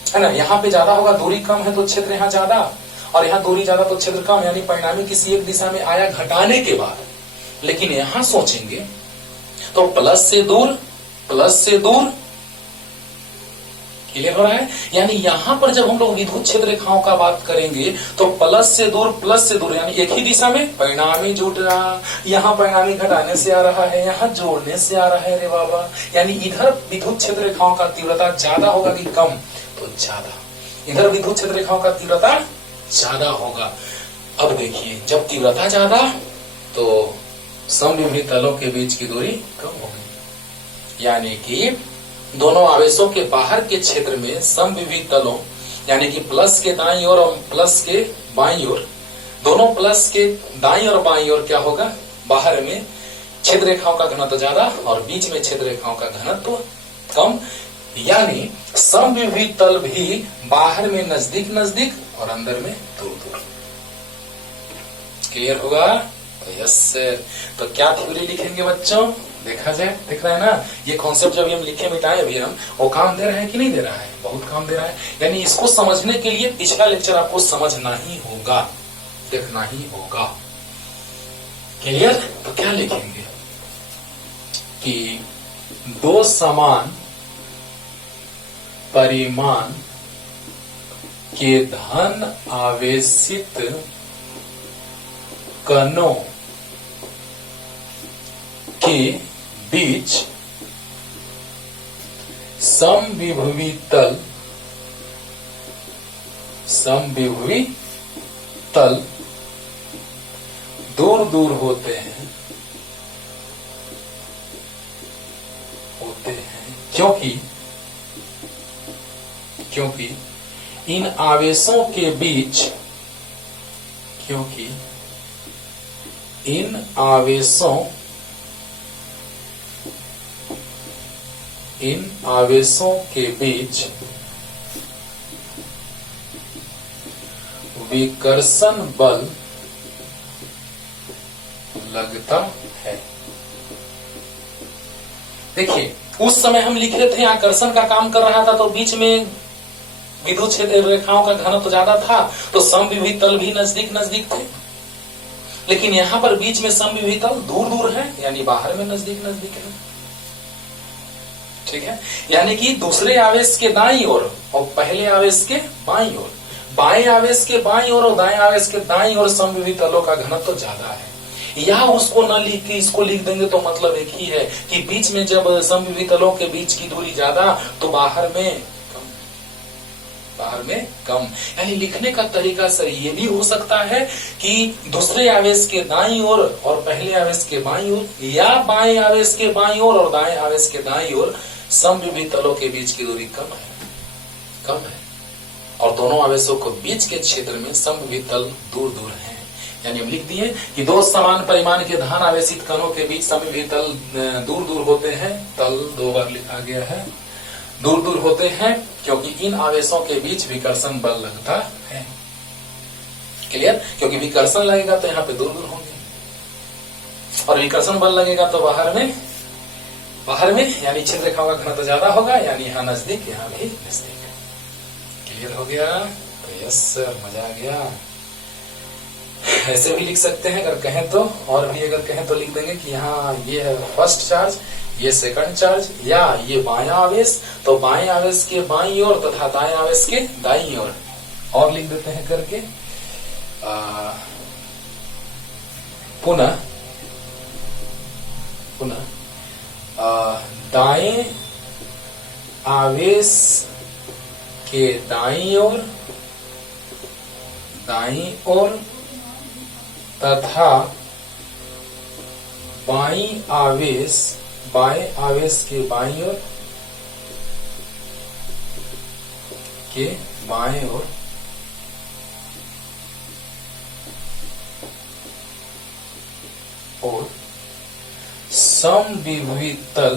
है ना। यहाँ पे ज्यादा होगा, दूरी कम है तो क्षेत्र यहाँ ज्यादा, और यहाँ दूरी ज्यादा तो क्षेत्र कम, यानी परिणामी किसी एक दिशा में आया घटाने के बाद। लेकिन यहां सोचेंगे तो प्लस से दूर, क्लियर हो रहा है। यानी यहां पर जब हम लोग विद्युत क्षेत्र रेखाओं का बात करेंगे तो प्लस से दूर, यानी एक ही दिशा में परिणामी जुट रहा, यहाँ परिणामी घटाने से आ रहा है, यहाँ जोड़ने से आ रहा है रे बाबा। यानी इधर विद्युत क्षेत्र रेखाओं का तीव्रता ज्यादा होगा कि कम, तो ज्यादा। इधर विद्युत क्षेत्र रेखाओं का तीव्रता ज्यादा होगा। अब देखिए, जब तीव्रता ज्यादा तो समविभवी तलों के बीच की दूरी कम होगी, यानी कि दोनों आवेशों के बाहर के क्षेत्र में समविभवी तलों यानी कि प्लस के दाईं ओर और प्लस के बाईं ओर, दोनों प्लस के दाईं और बाईं ओर क्या होगा, बाहर में छेद रेखाओं का घनत्व ज्यादा और बीच में छेद रेखाओं का घनत्व कम, यानी समविभवी तल भी बाहर में नजदीक नजदीक और अंदर में दूर दूर। क्लियर होगा? तो यस। तो क्या थ्योरी लिखेंगे बच्चों, देखा जाए, दिख रहा है ना, ये कॉन्सेप्ट जब हम लिखे मिटाए अभी हम, वो काम दे रहा है कि नहीं दे रहा है? बहुत काम दे रहा है। यानी इसको समझने के लिए पिछला लेक्चर आपको समझना ही होगा, देखना ही होगा। क्लियर? तो क्या लिखेंगे कि दो समान परिमाण के धन आवेशित कणों के बीच समविभवी तल दूर दूर होते हैं क्योंकि इन आवेशों के बीच इन आवेशों के बीच विकर्षण बल लगता है। देखिए, उस समय हम लिख रहे थे आकर्षण का काम कर रहा था तो बीच में विद्युत क्षेत्र रेखाओं का घनत्व ज्यादा था तो समविभवी तल भी नजदीक नजदीक थे, लेकिन यहां पर बीच में समविभवी तल दूर दूर है, यानी बाहर में नजदीक नजदीक है। ठीक है, यानी कि दूसरे आवेश के दाईं ओर और पहले आवेश के बाईं ओर, बाएं आवेश के बाईं ओर और दाएं आवेश के दाईं ओर समविभवी तलों का घनत्व ज्यादा है। या उसको न लिख के इसको लिख देंगे तो मतलब एक ही है कि बीच में जब समविभवी तलों के बीच की दूरी ज्यादा तो बाहर में कम। यानी लिखने का तरीका सर ये भी हो सकता है कि दूसरे आवेश के दाईं ओर और पहले आवेश के बाईं ओर, या बाएं आवेश के बाईं ओर और दाएं आवेश के दाईं ओर समविभवी तलों के बीच की दूरी कम है और दोनों आवेशों को बीच के क्षेत्र में समविभवी तल दूर दूर हैं। यानी हम लिख दिए कि दो समान परिमाण के धन आवेशित कणों के बीच समविभवी तल दूर दूर होते हैं। तल दो बार लिखा गया है, दूर दूर होते हैं क्योंकि इन आवेशों के बीच विकर्षण बल लगता है। क्लियर? क्योंकि विकर्षण लगेगा तो यहाँ पे दूर दूर होंगे और विकर्षण बल लगेगा तो बाहर में यानी छेद रेखाओं का घनत्व ज्यादा होगा, यानी यहाँ नजदीक, यहाँ भी नजदीक। क्लियर हो गया? तो यस सर, मजा आ गया। ऐसे भी लिख सकते हैं अगर कहें तो, और भी अगर कहें तो लिख देंगे कि यहाँ ये है फर्स्ट चार्ज, ये सेकंड चार्ज, या ये बायां आवेश तो बाएं आवेश के बाईं ओर तथा दाएं आवेश के दाईं ओर, और लिख देते हैं करके। पुनः दाएं आवेश के दाईं ओर तथा बाएं आवेश के बाईं ओर और समविभवी तल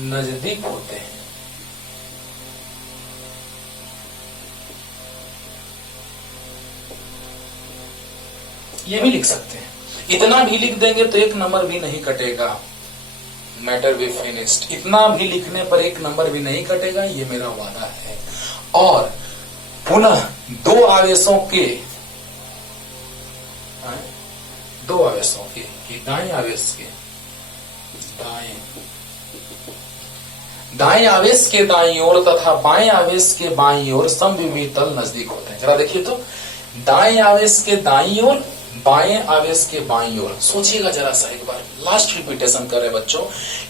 नजदीक होते हैं। ये भी लिख सकते हैं। इतना भी लिख देंगे तो एक नंबर भी नहीं कटेगा। Matter be finished. इतना भी लिखने पर एक नंबर भी नहीं कटेगा, ये मेरा वादा है। और पुनः दो आवेशों के दाएं आवेश के दाईं ओर तथा बाएं आवेश के बाईं ओर समविभवी तल नजदीक होते हैं। जरा देखिए तो, दाएं आवेश के दाईं ओर बाएं आवेश के बाईं ओर। सोचिएगा जरा सा एक बार, लास्ट रिपीटेशन करें बच्चों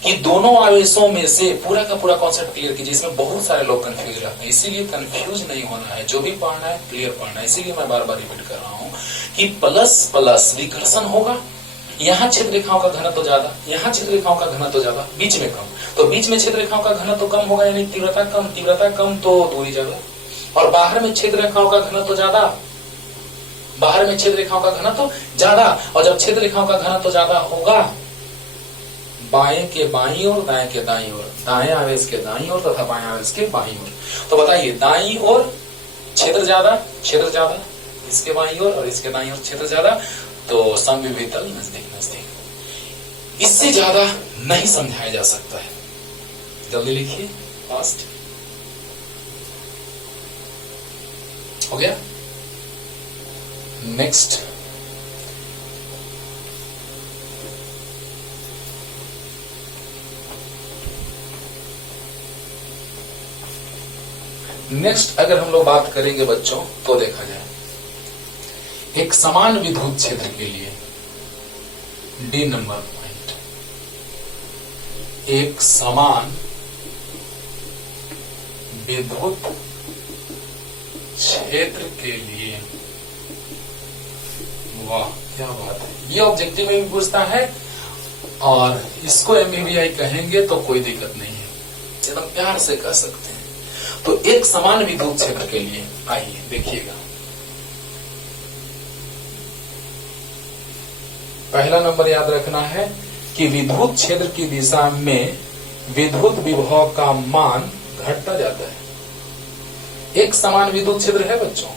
कि दोनों आवेशों में से पूरा का पूरा कॉन्सेप्ट क्लियर कीजिए। इसमें बहुत सारे लोग कंफ्यूज रहते हैं, इसीलिए कंफ्यूज नहीं होना है, जो भी पढ़ना है क्लियर पढ़ना है। इसीलिए मैं बार बार रिपीट कर रहा हूं कि प्लस प्लस विकर्षण होगा। यहाँ छेद रेखाओं का घनत्व ज्यादा, यहाँ छेद रेखाओं का घनत्व ज्यादा, बीच में कम, तो बीच में छेद रेखाओं का घनत्व कम होगा, यानी तीव्रता कम, तीव्रता कम तो दूरी ज्यादा। और बाहर में छेद रेखाओं का घनत्व ज्यादा, बाहर में छेद रेखाओं का घनत्व ज्यादा। और जब छेद रेखाओं का घनत्व ज्यादा होगा, बाएं के बाईं ओर, दाएं के दाईं ओर, दाएं आवेश के दाईं ओर तथा बाएं आवेश के बाईं ओर। तो बताइए, दाईं ओर क्षेत्र ज्यादा, इसके बाईं ओर और इसके दाईं ओर क्षेत्र ज्यादा, तो समविभीय तल नजदीक नजदीक। इससे ज्यादा नहीं समझाया जा सकता है। जल्दी लिखिए, फास्ट हो गया। नेक्स्ट, अगर हम लोग बात करेंगे बच्चों, तो देखा जाए एक समान विद्युत क्षेत्र के लिए डी नंबर पॉइंट, एक समान विद्युत क्षेत्र के लिए, वाह क्या बात है, ये ऑब्जेक्टिव में भी पूछता है और इसको एमबीबीआई कहेंगे तो कोई दिक्कत नहीं है, एकदम प्यार से कह सकते हैं। तो एक समान विद्युत क्षेत्र के लिए आइए देखिएगा, पहला नंबर याद रखना है कि विद्युत क्षेत्र की दिशा में विद्युत विभव का मान घटता जाता है। एक समान विद्युत क्षेत्र है बच्चों,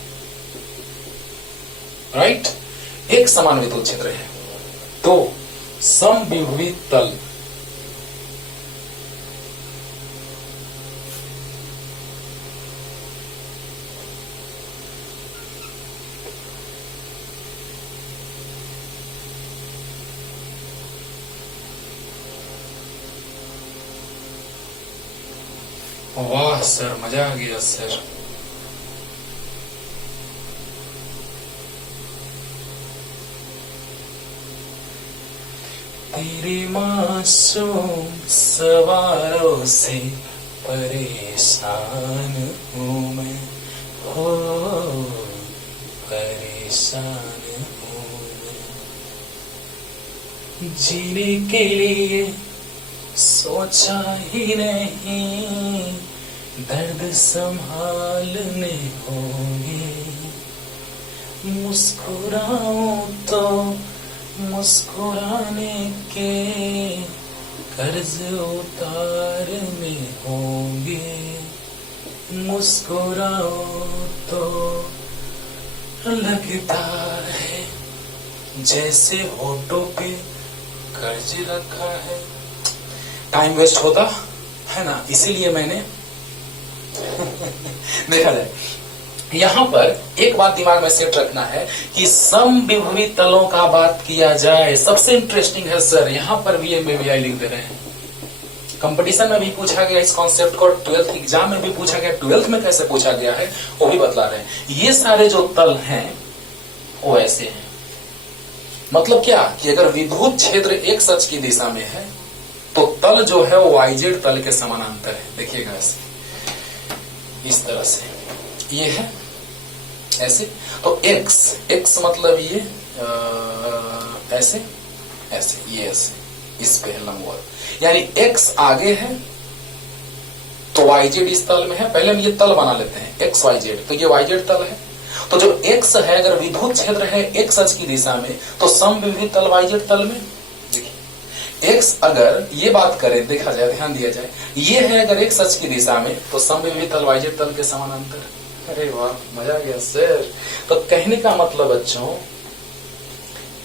राइट, एक समान विद्युत क्षेत्र है, तो समविभवी तल वाह सर, मजा आ गया सर। तेरे मासूम सवालों से परेशान हूँ मैं, हो परेशान हूँ मैं, जीने के लिए सोचा ही नहीं, दर्द संभालने होंगे, मुस्कुराऊं तो मुस्कुराने के कर्ज उतारने होंगे, मुस्कुराओ तो लगता है जैसे होठों पे कर्ज रखा है। टाइम वेस्ट होता है ना, इसीलिए मैंने देखा जाए, यहां पर एक बात दिमाग में सेट रखना है कि समविभवी तलों का बात किया जाए, सबसे इंटरेस्टिंग है सर, यहां पर भी एमबीबीआई लिख दे रहे हैं। कंपटीशन में भी पूछा गया इस कॉन्सेप्ट को, 12th एग्जाम में भी पूछा गया, 12th में कैसे पूछा गया है वो भी बतला रहे हैं। ये सारे जो तल हैं वो ऐसे हैं, मतलब क्या कि अगर विद्युत क्षेत्र एक सच की दिशा में है तो तल जो है वो वाईजेड तल के समानांतर है। देखिएगा ऐसे, इस तरह से ये है ऐसे, तो x मतलब ये ऐसे ऐसे, ये ऐसे, इस पे लंबवत, यानी x आगे है तो yz इस तल में है। पहले हम ये तल बना लेते हैं x yz, तो ये yz तल है। तो जो x है, अगर विद्युत क्षेत्र है x अक्ष की दिशा में तो समविभवी तल yz तल में। देखिए x अगर ये बात करें, देखा जाए, ध्यान दिया जाए, ये है अगर x अक्ष की दिशा में तो समविभवी तल yz तल के समानांतर। अरे वाह, मजा आ गया सर। तो कहने का मतलब बच्चों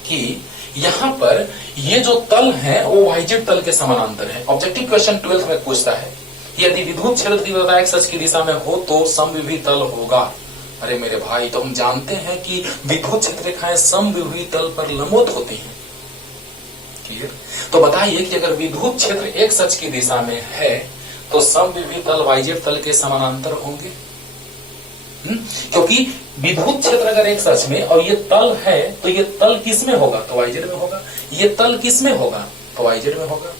कि यहां पर ये जो तल है वो yz तल के समानांतर है। ऑब्जेक्टिव क्वेश्चन 12th में पूछता है यदि विद्युत क्षेत्र तीव्रता x अक्ष की दिशा में हो तो समविभवी तल होगा। अरे मेरे भाई, तो हम जानते हैं कि विद्युत क्षेत्र रेखाएं समविभवी तल पर लंबवत होती हैं। क्लियर? तो बताइए कि अगर विद्युत क्षेत्र x अक्ष की दिशा में है तो समविभवी तल yz तल के समानांतर होंगे। क्योंकि विद्युत क्षेत्र अगर एक सच में और ये तल है तो ये तल किस में होगा, तो वाईजेड में होगा। ये तल किस में होगा, तो वाईजेड में होगा।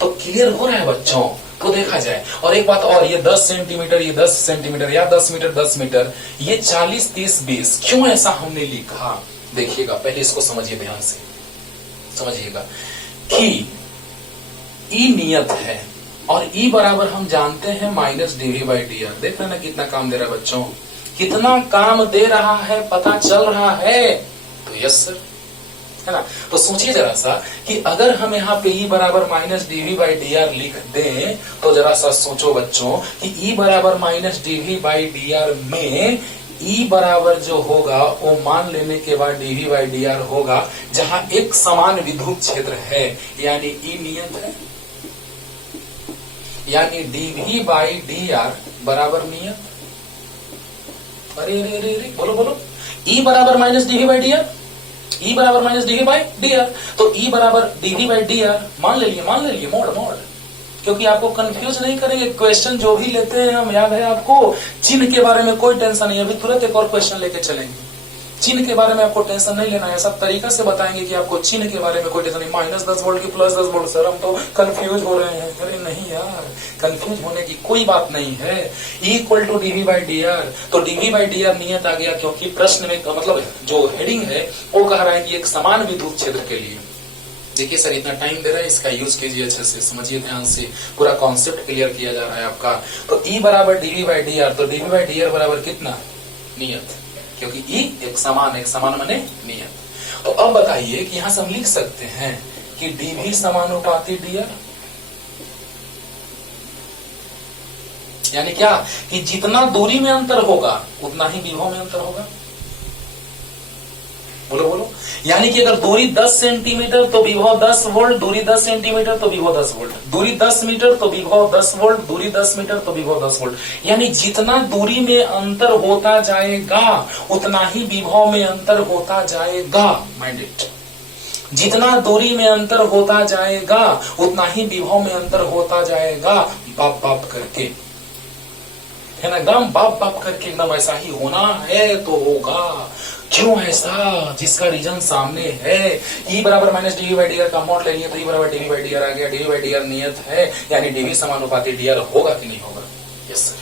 तो क्लियर हो रहा है बच्चों, तो देखा जाए। और एक बात और, ये 10 सेंटीमीटर, ये 10 सेंटीमीटर या 10 मीटर 10 मीटर, ये 40 30 20 क्यों ऐसा हमने लिखा, देखिएगा पहले इसको समझिए, ध्यान से समझिएगा कि ई नियत है और ई बराबर हम जानते हैं minus DV by d r. देख रहे ना कितना काम दे रहा है बच्चों, कितना काम दे रहा है, पता चल रहा है। तो यस सर, है ना। तो सोचिए जरा सा कि अगर हम यहाँ पे ई बराबर minus DV by d r लिख दें, तो जरा सा सोचो बच्चों कि ई बराबर minus DV by d r में ई बराबर जो होगा वो मान लेने के बाद डीवी बाई डी आर होगा, जहां एक समान विद्युत क्षेत्र है, यानी ई नियत है, यानी डीवी बाई डी आर बराबर नियत। अरे अरे अरे अरे बोलो बोलो, ई बराबर minus DV by d r, E बराबर minus DV by d r, तो ई बराबर डीवी बाई डी आर मान ले लिए मोड़ मोड़, क्योंकि आपको कंफ्यूज नहीं करेंगे। क्वेश्चन जो भी लेते हैं हम, याद है आपको, चिन्ह के बारे में कोई टेंशन नहीं। अभी तुरंत एक और क्वेश्चन लेके चलेंगे, चिन्ह के बारे में आपको टेंशन नहीं लेना है। सब तरीका से बताएंगे कि आपको चिन्ह के बारे में कोई टेंशन नहीं। माइनस 10 वोल्ट की प्लस 10 वोल्ट, सर हम तो कंफ्यूज हो रहे हैं। अरे नहीं यार, कंफ्यूज होने की कोई बात नहीं है। E equal to dv by d r, तो डीवी बाई डी आर नियत आ गया, क्योंकि प्रश्न में मतलब जो हेडिंग है वो कह रहा है कि एक समान विद्युत क्षेत्र के लिए। देखिए सर इतना टाइम दे रहा है, इसका यूज कीजिए, अच्छे से समझिए, ध्यान से पूरा कॉन्सेप्ट क्लियर किया जा रहा है आपका। तो ई बराबर डीवी बाई डी आर, तो डीवी बाई डी आर बराबर कितना, नियत, क्योंकि ई एक समान माने नियत। तो अब बताइए कि यहां से हम लिख सकते हैं कि डीवी समानुपाती डी आर, यानी क्या कि जितना दूरी में अंतर होगा उतना ही विभव में अंतर होगा। बोलो बोलो, यानी कि अगर दूरी 10 सेंटीमीटर तो विभव 10 वोल्ट, दूरी 10 सेंटीमीटर तो विभव 10 वोल्ट, दूरी 10 मीटर तो विभव 10 वोल्ट, दूरी 10 मीटर तो विभव 10 वोल्ट। यानी जितना दूरी में अंतर होता जाएगा उतना ही विभव में अंतर होता जाएगा। माइंड इट, जितना दूरी में अंतर होता जाएगा उतना ही विभव में अंतर होता जाएगा। बाप बाप करके, है ना, एकदम बाप बाप करके, एकदम ऐसा ही होना है तो होगा। क्यों ऐसा, जिसका रीजन सामने है। ई बराबर minus DV by d r का मोड ले लिए तो ई बराबर डीवी बाई डी आर आ गया। डीवी बाई डी आर नियत है, यानी डीवी समानुपाती डी आर होगा कि नहीं होगा। Yes sir.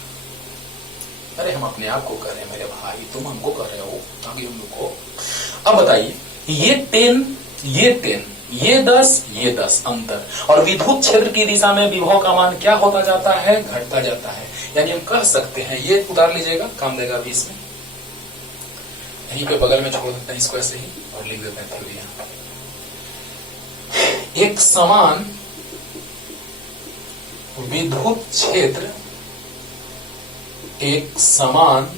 अरे हम अपने आप को कर रहे हैं मेरे भाई, तुम हमको कर रहे हो, आगे हम लोग को। अब बताइए, ये 10 ये 10 ये 10 ये 10 अंतर, और विद्युत क्षेत्र की दिशा में विभव का मान क्या होता जाता है, घटता जाता है। यानी हम कह सकते हैं, ये उतार लीजिएगा, काम देगा अभी इसमें, यहीं पे बगल में छोड़ देते हैं इसको ऐसे ही और लिख देते हैं थ्योरी। एक समान विद्युत क्षेत्र, एक समान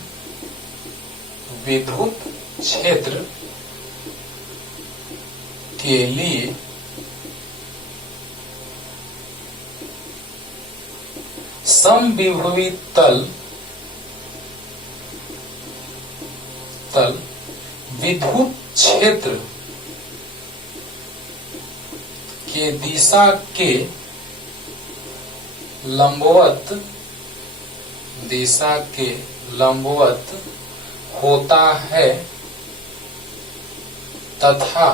विद्युत क्षेत्र के लिए समविभवी तल विद्युत क्षेत्र के दिशा के लंबवत होता है तथा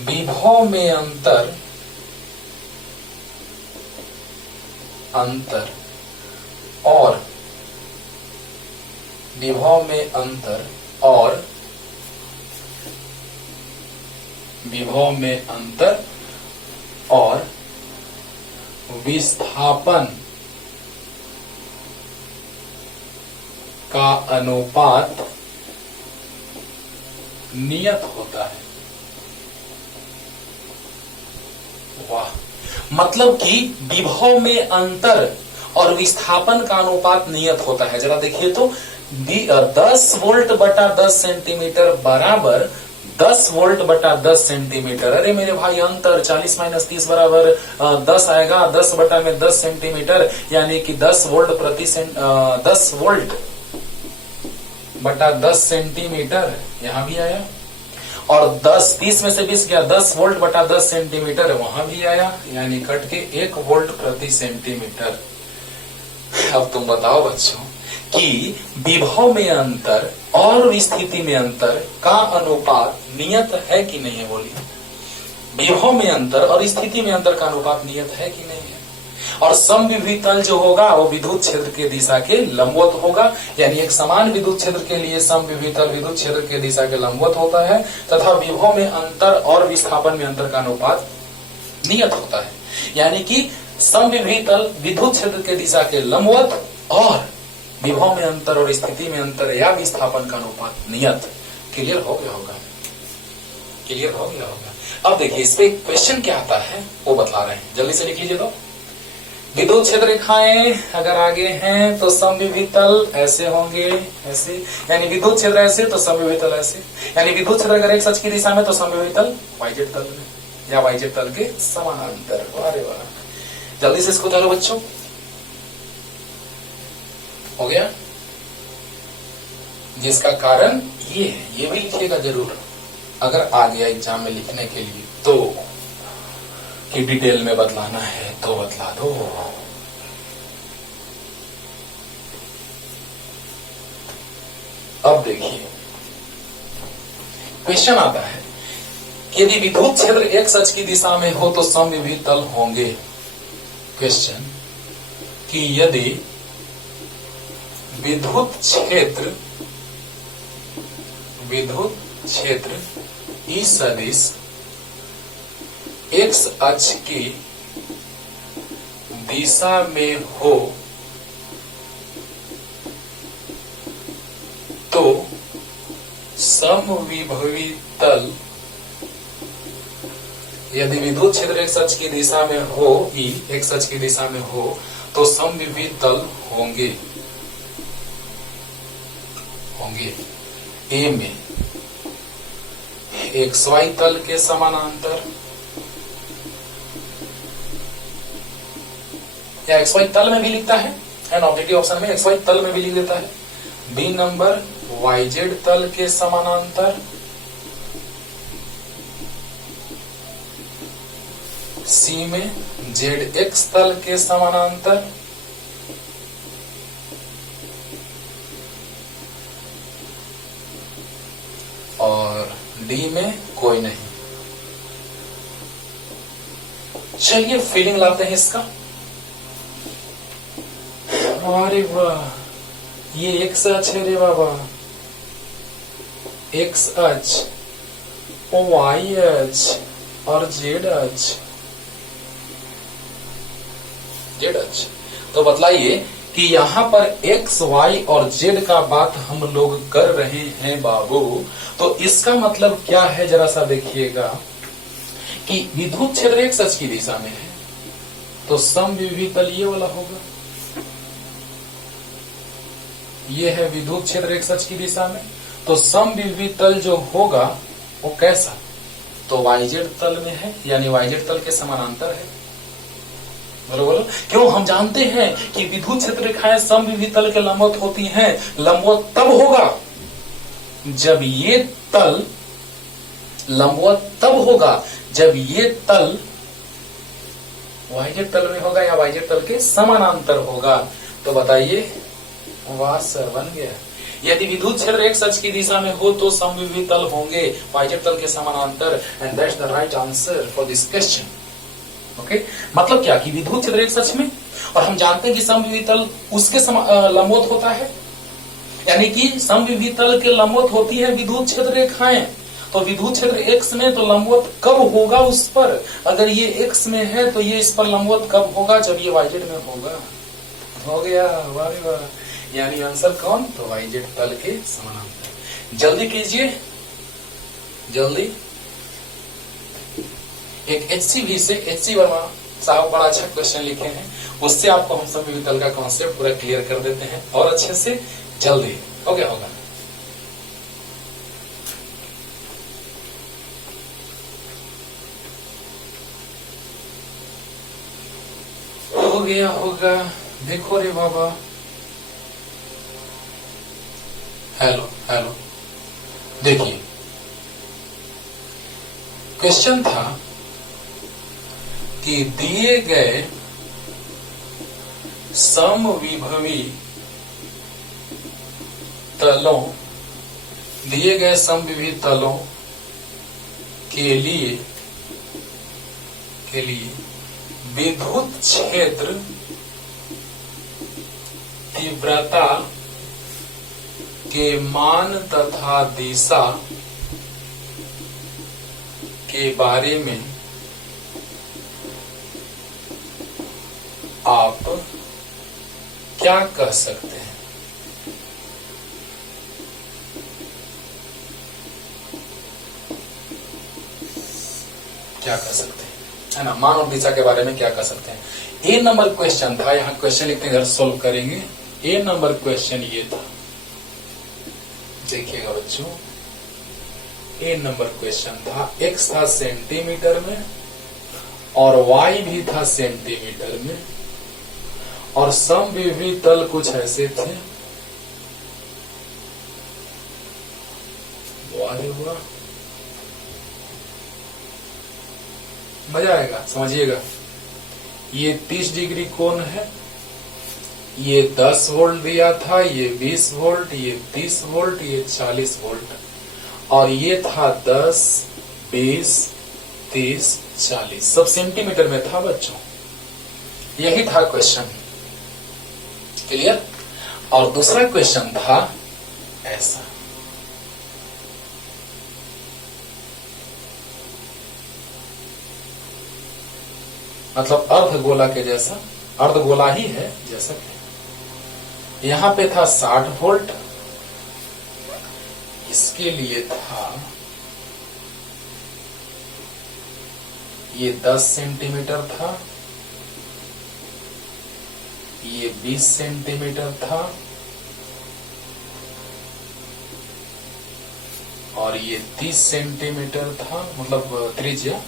विभव में अंतर और विभव में अंतर और विस्थापन का अनुपात नियत होता है। वाह, मतलब कि विभव में अंतर और विस्थापन का अनुपात नियत होता है। जरा देखिए तो, 10 वोल्ट बटा 10 सेंटीमीटर बराबर 10 वोल्ट बटा 10 सेंटीमीटर। अरे मेरे भाई, अंतर 40 माइनस 30 बराबर 10 आएगा। 10 बटा में 10 सेंटीमीटर, यानी कि 10 वोल्ट 10 वोल्ट बटा 10 सेंटीमीटर, यहां भी आया। और 30 में से 20 गया, 10 वोल्ट बटा 10 सेंटीमीटर वहां भी आया, यानी कट के 1 वोल्ट प्रति सेंटीमीटर। अब तुम बताओ बच्चों कि विभव में अंतर और स्थिति में अंतर का अनुपात नियत है कि नहीं है? बोलिए, विभव में अंतर और स्थिति में अंतर का अनुपात नियत है कि नहीं है? और समविभव तल जो होगा वो विद्युत क्षेत्र के दिशा के लंबवत होगा, यानी एक समान विद्युत क्षेत्र के लिए समविभव तल विद्युत क्षेत्र के दिशा के लंबवत होता है, तथा विभव में अंतर और विस्थापन में अंतर का अनुपात नियत होता है, यानी कि समविभव तल विद्युत क्षेत्र के दिशा के लंबवत और विभव में अंतर और स्थिति में अंतर या विस्थापन का अनुपात नियत। क्लियर हो गया होगा? क्लियर हो गया होगा? अब देखिए इस पे क्वेश्चन क्या आता है वो बता रहे हैं, जल्दी से लिख लीजिए। तो विद्युत क्षेत्र रेखाएं अगर आगे हैं तो समविभव तल ऐसे होंगे, ऐसे, यानी विद्युत क्षेत्र ऐसे तो समविभव तल ऐसे, यानी विद्युत क्षेत्र अगर एक्स अक्ष की दिशा में तो समविभव तल वाईजेड तल में या वाईजेड तल के समानांतर। अरे वाह, जल्दी से इसको उतारो बच्चों। हो गया? जिसका कारण ये है, ये भी लिखिएगा जरूर अगर आ गया एग्जाम में लिखने के लिए तो, कि डिटेल में बतलाना है तो बतला दो। अब देखिए क्वेश्चन आता है कि यदि विद्युत क्षेत्र एक्स अक्ष की दिशा में हो तो समविभव तल होंगे। क्वेश्चन कि यदि विद्युत क्षेत्र ई सदिश एक्स अक्ष की दिशा में हो तो समविभवी तल, यदि विद्युत क्षेत्र एक्स अक्ष की दिशा में हो, ई एक्स अक्ष की दिशा में हो तो समविभवी तल होंगे ए में एक्स वाई तल के समानांतर, या एक्स वाई तल में भी लिखता है एंड ऑब्जेक्टिव ऑप्शन में एक्स वाई तल में भी लिख देता है। बी नंबर वाई जेड तल के समानांतर, सी में जेड एक्स तल के समानांतर, और डी में कोई नहीं। चलिए फीलिंग लाते हैं इसका। अरे वाह, ये एक्स अक्ष है रे बाबा, एक्स अक्ष, वाई अक्ष और जेड अक्ष। तो बतलाइए कि यहाँ पर एक्स वाई और जेड का बात हम लोग कर रहे हैं बाबू, तो इसका मतलब क्या है जरा सा देखिएगा कि विद्युत क्षेत्र एक्स अक्ष की दिशा में है तो समविभव तल ये वाला होगा, ये है विद्युत क्षेत्र एक्स अक्ष की दिशा में, तो समविभव तल जो होगा वो कैसा, तो वाईजेड तल में है, यानी वाईजेड तल के समानांतर है। बोलो, क्यों? हम जानते हैं कि विद्युत क्षेत्र रेखाएं समविभव तल के लंबवत होती हैं। लंबवत तब होगा जब ये तल, लंबवत तब होगा जब ये तल वाईजेड तल में होगा या वाईजेड तल के समानांतर होगा। तो बताइए, वाह सर, बन गया। यदि विद्युत क्षेत्र एक्स अक्ष की दिशा में हो तो समविभव तल होंगे वाईजेड तल के समानांतर, and that's the right answer for this question. Okay, मतलब क्या कि विद्युत क्षेत्र एक्स अक्ष में, और हम जानते हैं कि समविभव तल उसके लंबवत होता है, यानी कि समविभव तल के लंबवत होती है विद्युत क्षेत्र रेखाएं। तो विद्युत क्षेत्र एक्स में तो लंबवत कब होगा उस पर, अगर ये एक्स में है तो ये इस पर लंबवत कब होगा, जब ये वाईजेड में होगा। हो गया, वाह वाह, यानी आंसर कौन, तो वाईजेड तल के समानांतर। जल्दी कीजिए, जल्दी। एक HCV से HC वर्मा साहब बड़ा अच्छा क्वेश्चन लिखे हैं, उससे आपको हम समविभव तल का कॉन्सेप्ट पूरा क्लियर कर देते हैं और अच्छे से। जल्दी हो गया होगा। हो गया होगा, देखो रे बाबा। हेलो हेलो, देखिए क्वेश्चन था कि दिए गए समविभवी तलों, दिए गए समविभवी तलों के लिए विद्युत क्षेत्र तीव्रता के मान तथा दिशा के बारे में आप क्या कह सकते हैं? क्या कह सकते हैं, है ना? मान और दिशा के बारे में क्या कह सकते हैं? ए नंबर क्वेश्चन था, यहाँ क्वेश्चन लिखते हैं, सोल्व करेंगे। ए नंबर क्वेश्चन ये था, देखिएगा बच्चों, ए नंबर क्वेश्चन था, एक्स था सेंटीमीटर में और वाई भी था सेंटीमीटर में, और समविभवी तल कुछ ऐसे थे। वाह हुआ, मजा आएगा, समझिएगा। ये 30 डिग्री कोण है, ये 10 वोल्ट दिया था, ये 20 वोल्ट, ये 30 वोल्ट, ये 40 वोल्ट, और ये था 10, 20, 30, 40, सब सेंटीमीटर में था बच्चों। यही था क्वेश्चन, क्लियर? और दूसरा क्वेश्चन था ऐसा, मतलब अर्धगोला के जैसा, अर्धगोला ही है जैसा कि यहां पे था 60 वोल्ट, इसके लिए था ये 10 सेंटीमीटर था, ये 20 सेंटीमीटर था, और ये 30 सेंटीमीटर था, मतलब त्रिज्या,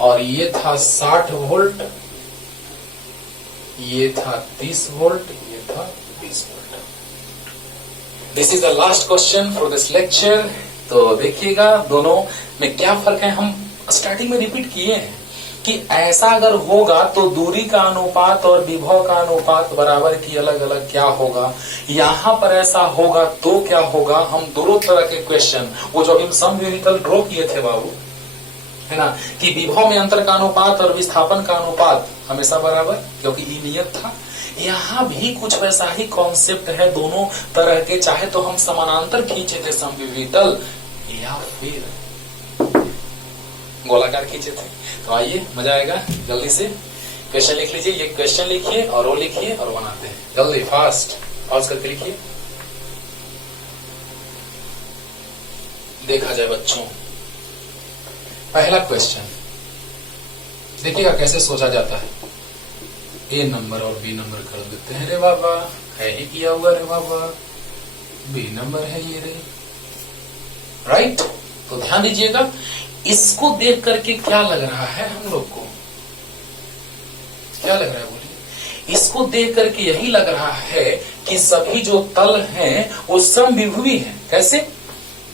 और ये था 60 वोल्ट, ये था 30 वोल्ट, ये था 20 volt. This is the last question for this lecture. तो देखिएगा दोनों में क्या फर्क है, हम स्टार्टिंग में रिपीट किए हैं कि ऐसा अगर होगा तो दूरी का अनुपात और विभव का अनुपात बराबर की अलग अलग क्या होगा, यहाँ पर ऐसा होगा तो क्या होगा। हम दोनों तरह के क्वेश्चन, वो जो हम समविभव ड्रॉ किए थे बाबू, है ना, कि विभव में अंतर का अनुपात और विस्थापन का अनुपात हमेशा बराबर, क्योंकि ये नियत था। यहाँ भी कुछ वैसा ही कॉन्सेप्ट है दोनों तरह के, चाहे तो हम समानांतर खींचे थे समविभव तल, या फिर गोलाकार खींचे थे। तो आइए मजा आएगा, जल्दी से क्वेश्चन लिख लीजिए, ये क्वेश्चन लिखिए और वो लिखिए और बनाते हैं, जल्दी फास्ट पॉज करके लिखिए। देखा जाए बच्चों, पहला क्वेश्चन देखिएगा कैसे सोचा जाता है। ए नंबर और बी नंबर कर देते हैं, रे बाबा है ही किया हुआ, रे बाबा बी नंबर है ये रे, राइट। तो ध्यान दीजिएगा, इसको देख करके क्या लग रहा है हम लोग को, क्या लग रहा है बोलिए? इसको देख करके यही लग रहा है कि सभी जो तल हैं वो समविभवी हैं। कैसे?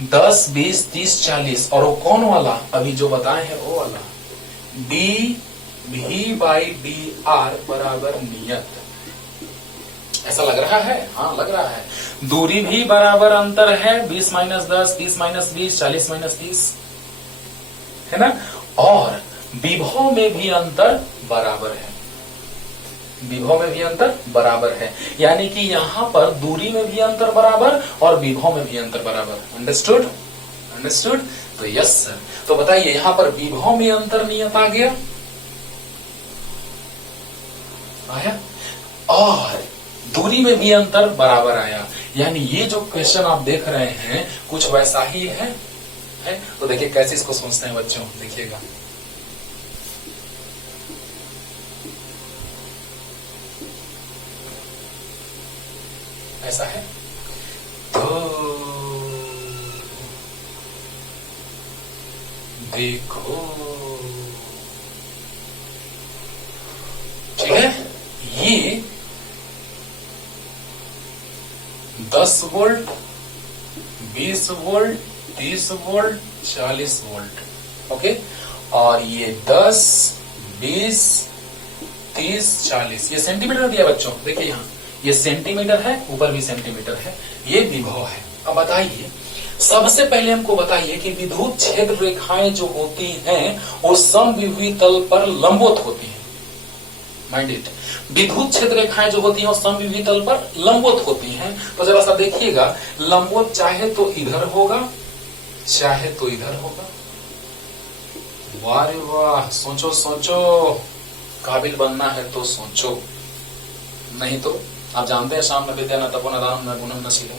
10, 20, 30, 40, और वो कौन वाला अभी जो बताए हैं वो वाला, डी भी बाई डी आर बराबर नियत, ऐसा लग रहा है? हाँ लग रहा है। दूरी भी बराबर अंतर है, 20 माइनस 10, 30 माइनस 20, 40 माइनस 30, है ना। और विभव में भी अंतर बराबर है, विभव में भी अंतर बराबर है, यानी कि यहाँ पर दूरी में भी अंतर बराबर और विभव में भी अंतर बराबर। अंडरस्टूड? अंडरस्टूड? तो यस सर। तो बताइए यहाँ पर विभव में अंतर नियत आ गया, आया, और दूरी में भी अंतर बराबर आया, यानी ये जो क्वेश्चन आप देख रहे हैं कुछ वैसा ही है? तो देखिए कैसे इसको सोचते हैं बच्चों, देखिएगा। ऐसा है तो देखो, ठीक है, ये 10 volt, 20 volt, 30 volt, 40 volt, okay, और ये 10, 20, 30 40, ये सेंटीमीटर दिया बच्चों, देखिए यहाँ ये सेंटीमीटर है, ऊपर भी सेंटीमीटर है, ये विभव है। अब बताइए, सबसे पहले हमको बताइए कि विद्युत क्षेत्र रेखाएं जो होती हैं वो समविभवी तल पर लंबवत होती हैं। माइंड इट, विद्युत क्षेत्र रेखाएं जो होती हैं वो समविभवी तल पर लंबवत होती हैं। तो जरा सा देखिएगा, लंबवत चाहे तो इधर होगा चाहे तो इधर होगा। वाह रे वाह, सोचो सोचो, काबिल बनना है तो सोचो, नहीं तो आप जानते हैं शाम न विद्या न तपो न दान न गुणम न शीलम,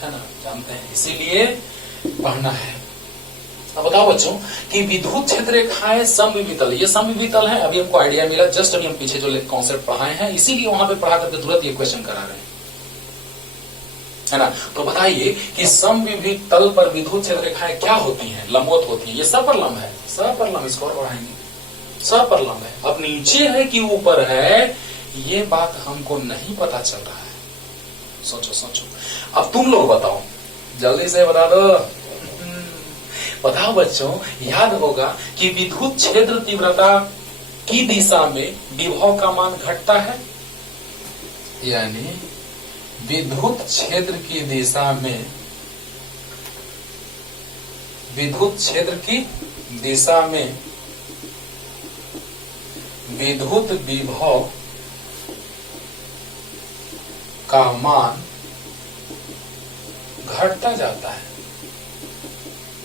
है ना, जानते हैं, इसीलिए पढ़ना है। अब बताओ बच्चों कि विद्युत क्षेत्र रेखाएं समविभवी तल, ये समविभवी तल है, अभी हमको आइडिया मिला, जस्ट अभी हम पीछे जो कॉन्सेप्ट पढ़ाए हैं इसीलिए वहां पे पढ़ा करके तुरंत ये क्वेश्चन करा रहे हैं, है ना। तो बताइए कि समविभवी तल पर विद्युत क्षेत्र रेखाएं क्या होती हैं, लंबवत होती हैं। ये सपरलंब है, सपरलंब, इसको और बढ़ाएंगे, सपरलंब है। अब नीचे है कि ऊपर है ये बात हमको नहीं पता चल रहा है, सोचो सोचो। अब तुम लोग बताओ, जल्दी से बता दो, बताओ बच्चों, याद होगा कि विद्युत क्षेत्र तीव्रता की दिशा में विभव का मान घटता है, यानी विद्युत क्षेत्र की दिशा में, विद्युत क्षेत्र की दिशा में विद्युत विभव का मान घटता जाता है।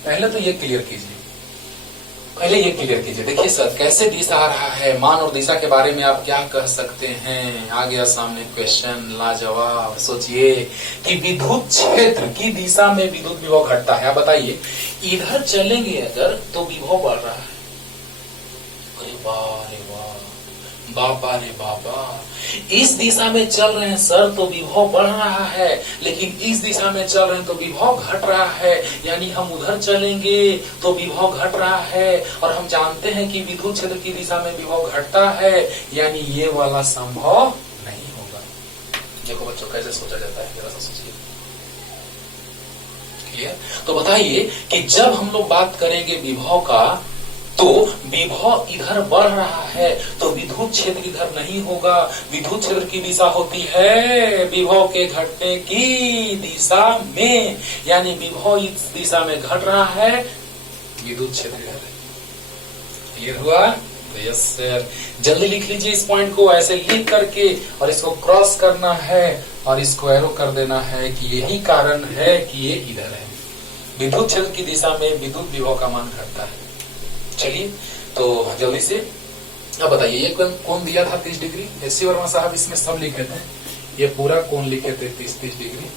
पहले तो ये क्लियर कीजिए, पहले ये क्लियर कीजिए। देखिए सर, कैसे दिशा आ रहा है, मान और दिशा के बारे में आप क्या कह सकते हैं। आ गया सामने क्वेश्चन, लाजवाब। सोचिए कि विद्युत क्षेत्र की दिशा में विद्युत विभव घटता है। आप बताइए, इधर चलेंगे अगर तो विभव बढ़ रहा है। अरे वाह रे वाह, बाबा रे बाबा, इस दिशा में चल रहे हैं सर तो विभव बढ़ रहा है, लेकिन इस दिशा में चल रहे हैं तो विभव घट रहा है, यानी हम उधर चलेंगे तो विभव घट रहा है। और हम जानते हैं कि विद्युत क्षेत्र की दिशा में विभव घटता है, यानी ये वाला संभव नहीं होगा। देखो बच्चों कैसे सोचा जाता है, जरा सा सोचिए। क्लियर? तो बताइए कि जब हम लोग बात करेंगे विभव का, तो विभव इधर बढ़ रहा है तो विद्युत क्षेत्र इधर नहीं होगा। विद्युत क्षेत्र की दिशा होती है विभव के घटने की दिशा में, यानी विभव इस दिशा में घट रहा है, विद्युत क्षेत्र इधर है। क्लियर हुआ? तो यस सर, जल्दी लिख लीजिए इस पॉइंट को, ऐसे लिख करके और इसको क्रॉस करना है और इसको एरो कर देना है कि यही कारण है कि ये इधर है। विद्युत क्षेत्र की दिशा में विद्युत विभव का मान घटता है। चलिए तो जल्दी से अब बताइए, ये कोण दिया था 30 डिग्री, एस.सी. वर्मा साहब इसमें सब लिखे थे, ये पूरा कोण लिखे थे 30 डिग्री,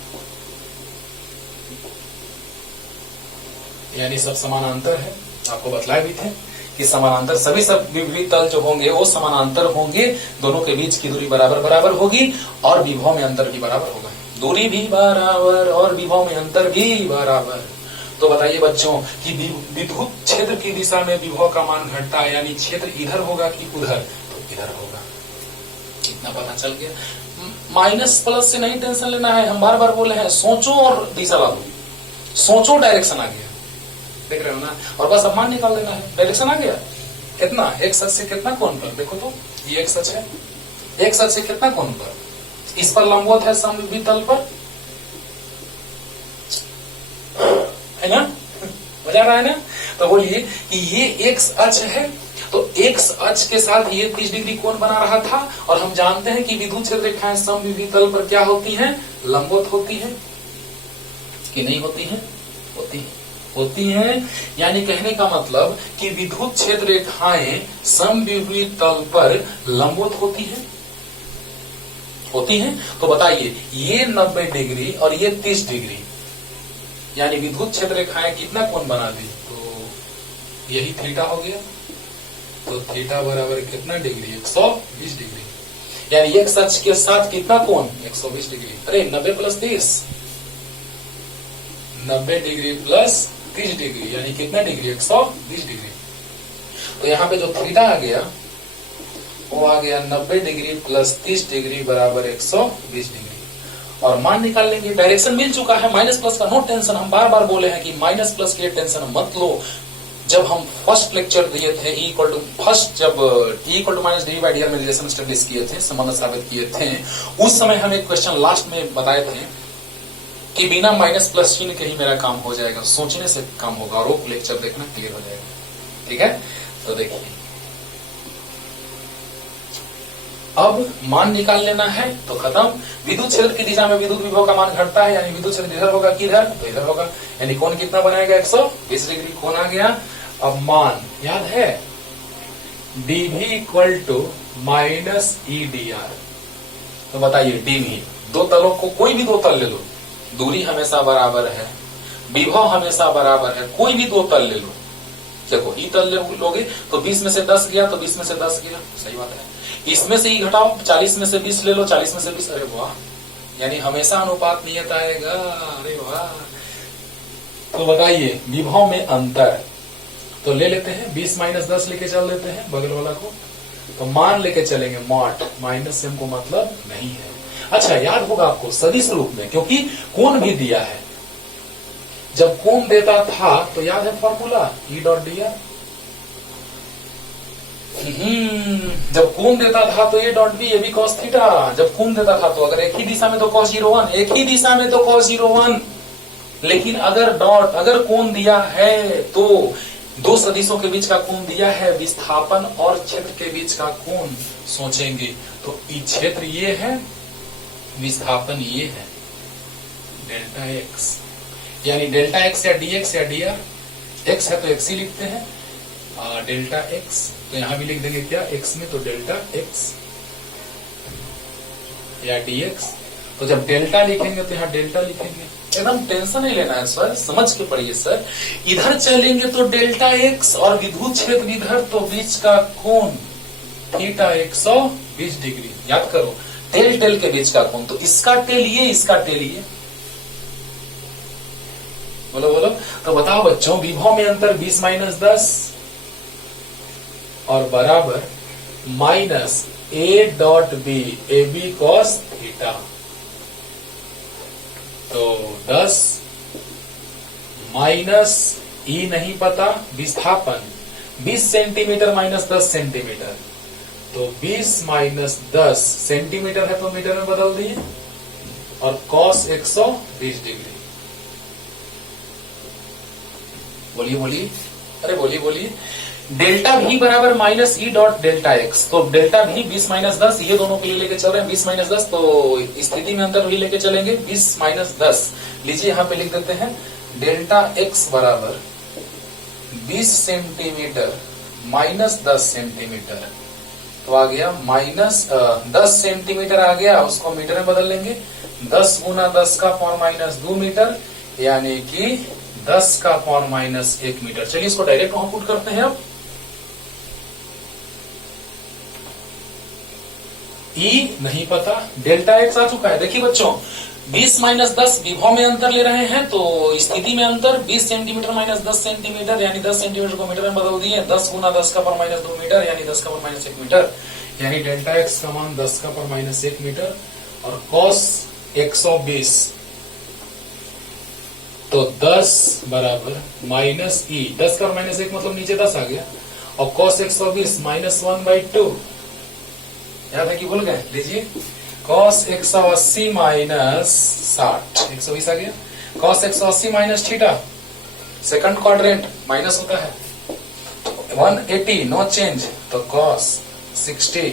यानी सब समानांतर है। आपको बतलाए भी थे कि समानांतर सभी सब विभवी तल जो होंगे वो समानांतर होंगे, दोनों के बीच की दूरी बराबर बराबर होगी और विभव में अंतर भी बराबर होगा। दूरी भी बराबर और विभव में अंतर भी बराबर। तो बताइए बच्चों कि विद्युत क्षेत्र की दिशा में विभव का मान घटता है, यानी क्षेत्र इधर होगा कि उधर, तो इधर होगा। इतना पता चल गया। माइनस प्लस से नहीं टेंशन लेना है, हम बार बार बोले हैं सोचो और दिशा ला दो, सोचो डायरेक्शन आ गया, देख रहे हो ना, और बस अब मान निकाल देना है, डायरेक्शन आ गया। कितना, एक सच से कितना कोण पर, देखो तो ये एक सच है, एक सच से कितना कोण पर, इस पर लंबवत है समविभवी तल पर, है ना, मजा आ रहा है ना। तो बोलिए कि ये एक्स अक्ष है, तो एक्स अक्ष के साथ ये 30 डिग्री कोण बना रहा था, और हम जानते हैं कि विद्युत क्षेत्र रेखाएं समविभवी तल पर क्या होती हैं, लंबवत होती है कि नहीं होती है, होती है, होती हैं। यानी कहने का मतलब कि विद्युत क्षेत्र रेखाएं समविभवी तल पर लंबवत होती है, होती हैं। तो बताइए ये 90 डिग्री और ये 30 डिग्री, यानी विद्युत क्षेत्र रेखाएं कितना कोण बना दी, तो यही थीटा हो गया। तो थीटा बराबर कितना डिग्री, 120 डिग्री, यानी एक अक्ष के साथ कितना कोण, 120 डिग्री। अरे 90 प्लस 30, 90 डिग्री प्लस 30 डिग्री, यानी कितना डिग्री, 120 डिग्री। तो यहाँ पे जो थीटा आ गया वो आ गया 90 डिग्री प्लस 30 डिग्री बराबर 120 डिग्री। और मान निकाल लेंगे, डायरेक्शन मिल चुका है, माइनस प्लस का नो टेंशन। हम बार बार बोले हैं कि माइनस प्लस के टेंशन मत लो, जब हम फर्स्ट लेक्चर दिए थे E इक्वल टू फर्स्ट, जब E equal to minus d by d r में रिलेशन स्टडीज किए थे, संबंध साबित किए थे, उस समय हम एक क्वेश्चन लास्ट में बताए थे कि बिना माइनस प्लस चिन्ह के ही मेरा काम हो जाएगा, सोचने से काम होगा, और वो लेक्चर देखना क्लियर हो जाएगा। ठीक है, तो देखिए अब मान निकाल लेना है तो खत्म। विद्युत क्षेत्र की दिशा में विद्युत विभव का मान घटता है, यानी विद्युत क्षेत्र इधर होगा किधर, तो इधर होगा, यानी कोण कितना बनाएगा 120 डिग्री कोण आ गया। अब मान याद है dv equal to minus E d r, तो बताइए dv, दो तलों को कोई भी दो तल ले लो, दूरी हमेशा बराबर है, विभव हमेशा बराबर है, कोई भी दो तल ले लो, देखो ई तल लोगे तो 20 में से 10 गया तो 20 में से 10 गया, सही बात है। इसमें से ही घटाओ, 40 में से 20 ले लो, 40 में से 20, अरे वाह, यानी हमेशा अनुपात नियत आएगा, अरे वाह। तो बताइए विभव में अंतर, तो ले लेते हैं 20 माइनस 10 लेके चल लेते हैं बगल वाला को, तो मान लेके चलेंगे मॉट, माइनस से हमको मतलब नहीं है। अच्छा याद होगा आपको सदिश रूप में, क्योंकि कोण भी दिया है, जब कोण देता था तो याद है formula E dot d r, जब कोण देता था तो A dot B, A B cos theta, जब कोण देता था तो अगर एक ही दिशा में तो कॉस 0 1, एक ही दिशा में तो कॉस 0 1, लेकिन अगर डॉट, अगर कोण दिया है तो दो सदिशों के बीच का कोण दिया है, विस्थापन और क्षेत्र के बीच का कोण सोचेंगे तो ई क्षेत्र ये है, विस्थापन ये है, डेल्टा एक्स, यानी डेल्टा एक्स या डीएक्स या डीआर, एक्स है तो एक्स ही लिखते हैं, डेल्टा एक्स तो यहां भी लिख देंगे क्या एक्स में, तो डेल्टा एक्स या डीएक्स, तो जब डेल्टा लिखेंगे तो यहाँ डेल्टा लिखेंगे, एकदम टेंशन नहीं लेना है सर, समझ के पढ़िए सर। इधर चलेंगे तो डेल्टा एक्स और विद्युत क्षेत्र इधर, तो बीच का कोण थीटा 120 डिग्री, याद करो टेल टेल के बीच का कोण, तो इसका टेल ये, इसका टेल ये, बोलो बोलो। तो बताओ बच्चों विभव में अंतर 20 माइनस 10 और बराबर minus A dot B, A B cos theta, तो 10 माइनस ई नहीं पता, विस्थापन 20 सेंटीमीटर माइनस 10 सेंटीमीटर, तो 20 माइनस 10 सेंटीमीटर है तो मीटर में बदल दिए, और कॉस 120 डिग्री, बोलिए बोलिए, अरे बोलिए बोलिए। डेल्टा भी बराबर minus E dot delta x, तो डेल्टा भी 20 माइनस 10, ये दोनों के लिए लेके चल रहे हैं 20 माइनस 10, तो स्थिति में अंतर भी लेके चलेंगे 20 माइनस 10, लीजिए यहां पे लिख देते हैं डेल्टा एक्स बराबर 20 सेंटीमीटर माइनस 10 सेंटीमीटर, तो आ गया माइनस 10 सेंटीमीटर आ गया, उसको मीटर में बदल लेंगे, 10 गुना 10 का पावर माइनस 2 मीटर, यानी कि 10 का पावर माइनस 1 मीटर। चलिए इसको डायरेक्ट वहां पुट करते हैं। अब ई नहीं पता, डेल्टा एक्स आ चुका है, देखिए बच्चों 20 माइनस 10 विभव में अंतर ले रहे हैं, तो स्थिति में अंतर 20 सेंटीमीटर माइनस 10 सेंटीमीटर, यानी 10 सेंटीमीटर को मीटर में बदल दिए, 10 गुना 10 का पावर माइनस 2 मीटर, यानी 10 का पावर माइनस 1 मीटर, यानी डेल्टा एक्स का मान 10 का पावर माइनस 1 मीटर, और कॉस 120, तो 10 बराबर माइनस ई, 10 का माइनस 1 मतलब नीचे 10 आ गया, और कॉस 120 माइनस 1/2, याद है कि भूल गए, लीजिए कॉस 180 माइनस 60, 120 आ गया, cos 180 minus theta, second quadrant minus होता है, 180 नो चेंज, तो कॉस 60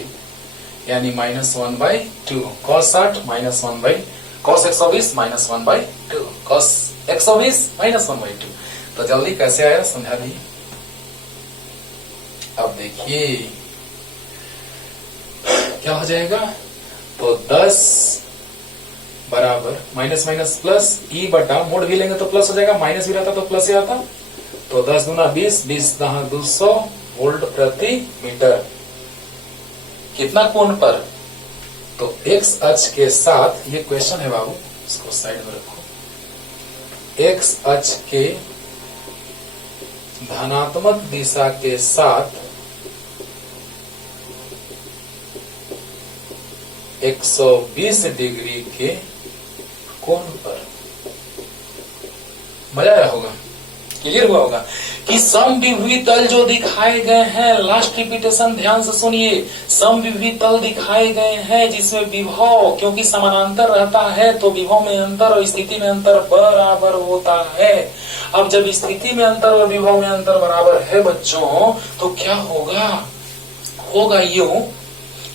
यानी minus 1/2, cos 60 minus 1/, cos 120 minus 1/2, cos 120 minus 1/2, तो जल्दी कैसे आया समझा दी। अब देखिए क्या हो जाएगा, तो 10 बराबर माइनस माइनस प्लस ई बटा, मोड भी लेंगे तो प्लस हो जाएगा, माइनस भी रहता तो प्लस ही आता, तो 10 गुना 20, 20 दहा 200 वोल्ट प्रति मीटर, कितना कोण पर, तो एक्स अक्ष के साथ, ये क्वेश्चन है बाबू, इसको साइड में रखो, एक्स अक्ष के धनात्मक दिशा के साथ 120 डिग्री के कोण पर, मजा आया होगा, क्लियर हुआ होगा। कि समविभवी तल जो दिखाए गए हैं, लास्ट रिपीटेशन ध्यान से सुनिए, समविभवी तल दिखाए गए हैं जिसमें विभव क्योंकि समानांतर रहता है तो विभव में अंतर और स्थिति में अंतर बराबर होता है। अब जब स्थिति में अंतर और विभव में अंतर बराबर है बच्चों, तो क्या होगा यूं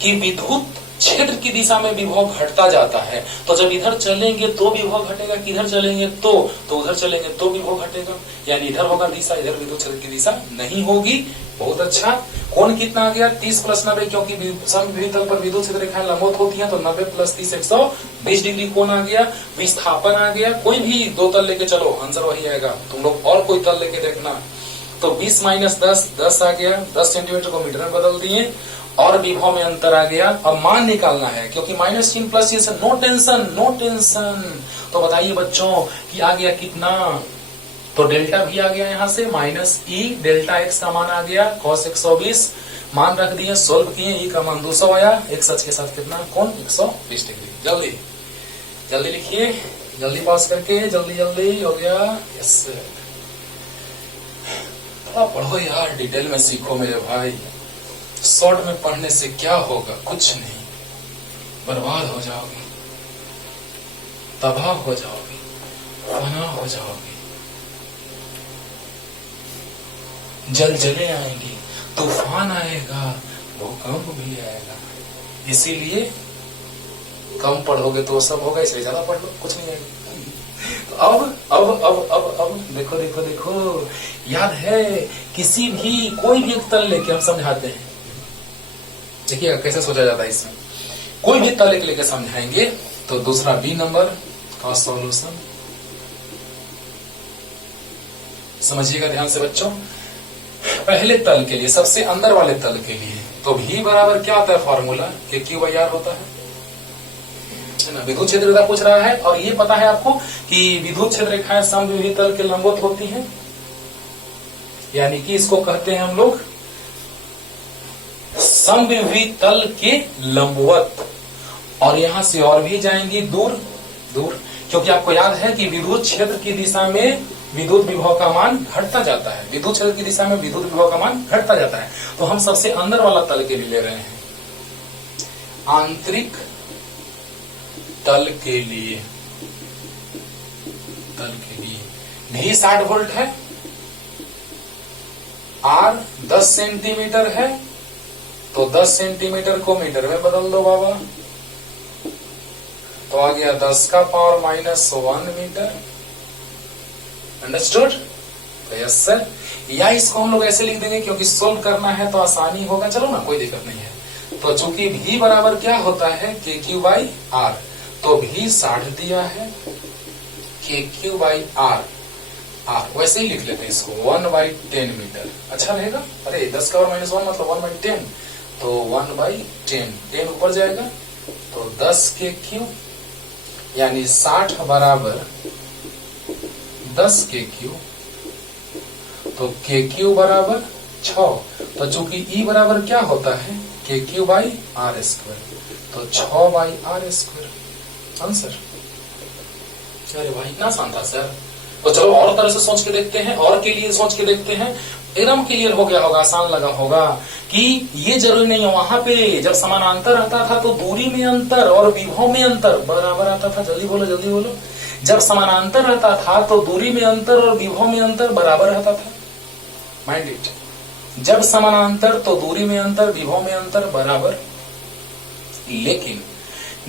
कि विद्युत क्षेत्र की दिशा में विभव घटता जाता है। तो जब इधर चलेंगे तो विभव घटेगा, किधर चलेंगे तो उधर चलेंगे तो विभव घटेगा, यानी इधर होगा दिशा, इधर विद्युत क्षेत्र की दिशा नहीं होगी। बहुत अच्छा। कोण कितना आ गया? 30 + 90, क्योंकि समविभवी तल पर विद्युत क्षेत्र रेखाएं लंबवत होती हैं तो 90 + 30 120 डिग्री कोण आ गया। विस्थापन आ गया। कोई भी दो तल लेके चलो, आंसर वही आएगा। तुम लोग और कोई तल लेके देखना। तो 20 - 10 10 आ गया। 10 सेंटीमीटर को मीटर में बदल दिए और विभव में अंतर आ गया। अब मान निकालना है क्योंकि माइनस चिन्ह प्लस चिन्ह से नो टेंशन। तो बताइए बच्चों कि आ गया कितना? तो डेल्टा भी आ गया यहाँ से -e डेल्टा x का मान आ गया cos 120, मान रख दिए, सोल्व किए, e का मान 200 आया। एक सच के साथ कितना? कोण 120 डिग्री। जल्दी लिखिए, जल्दी पास करके, जल्दी हो गया। यस, थोड़ा पढ़ो यार, डिटेल में सीखो मेरे भाई। शॉर्ट में पढ़ने से क्या होगा? कुछ नहीं, बर्बाद हो जाओगे, तबाह हो जाओगे, फना हो जाओगे, जलजले आएंगी, तूफान आएगा, भूकंप भी आएगा। इसीलिए कम पढ़ोगे तो सब होगा, इसलिए ज्यादा पढ़ लो, कुछ नहीं आएगा। तो अब देखो, याद है किसी भी कोई भी एक तल लेके हम समझाते हैं। देखिएगा कैसे सोचा जाता है इसमें। कोई भी तल लेके समझाएंगे तो दूसरा बी नंबर का सॉल्यूशन समझिएगा ध्यान से बच्चों। पहले तल के लिए, सबसे अंदर वाले तल के लिए, तो भी बराबर क्या होता है? फॉर्मूला के Q/R होता है ना। विद्युत क्षेत्र रेखा पूछ रहा है और ये पता है आपको कि विद्युत क्षेत्र रेखाएं समविभवी तल के लंबवत होती हैं, यानी कि इसको कहते हैं हम लोग समविभवी तल के लंबवत। और यहां से और भी जाएंगी दूर, क्योंकि आपको याद है कि विद्युत क्षेत्र की दिशा में विद्युत विभव का मान घटता जाता है। विद्युत क्षेत्र की दिशा में विद्युत विभव का मान घटता जाता है। तो हम सबसे अंदर वाला तल के लिए ले रहे हैं। आंतरिक तल के लिए भी 60 वोल्ट है, R 10 सेंटीमीटर है, तो 10 सेंटीमीटर को मीटर में बदल दो बाबा, तो आ गया 10 का power -1 metre. Understood? Yes sir. या इसको हम लोग ऐसे लिख देंगे क्योंकि सोल्व करना है तो आसानी होगा। चलो ना, कोई दिक्कत नहीं है। तो चूंकि भी बराबर क्या होता है? KQ/R, तो भी 60 दिया है, KQ/R, वैसे ही लिख लेते हैं इसको 1/10 मीटर। अच्छा रहेगा। अरे 10 का पावर -1 मतलब 1/10, तो 1/10, 10 ऊपर जाएगा तो 10 KQ, यानी 60 बराबर 10 KQ, तो KQ बराबर 6। तो चूंकि E बराबर क्या होता है? KQ/R², तो 6/R²। आंसर। अरे भाई इतना आसान था सर। तो चलो और तरह से सोच के देखते हैं, और के लिए सोच के देखते हैं। एकदम क्लियर हो गया होगा, आसान लगा होगा कि ये जरूरी नहीं है। वहां पे जब समानांतर रहता था तो दूरी में अंतर और विभव में अंतर बराबर आता था। जल्दी बोलो। जब समानांतर रहता था तो दूरी में अंतर और विभव में अंतर बराबर रहता था। Mind it. जब समानांतर तो दूरी में अंतर, विभव में अंतर बराबर। लेकिन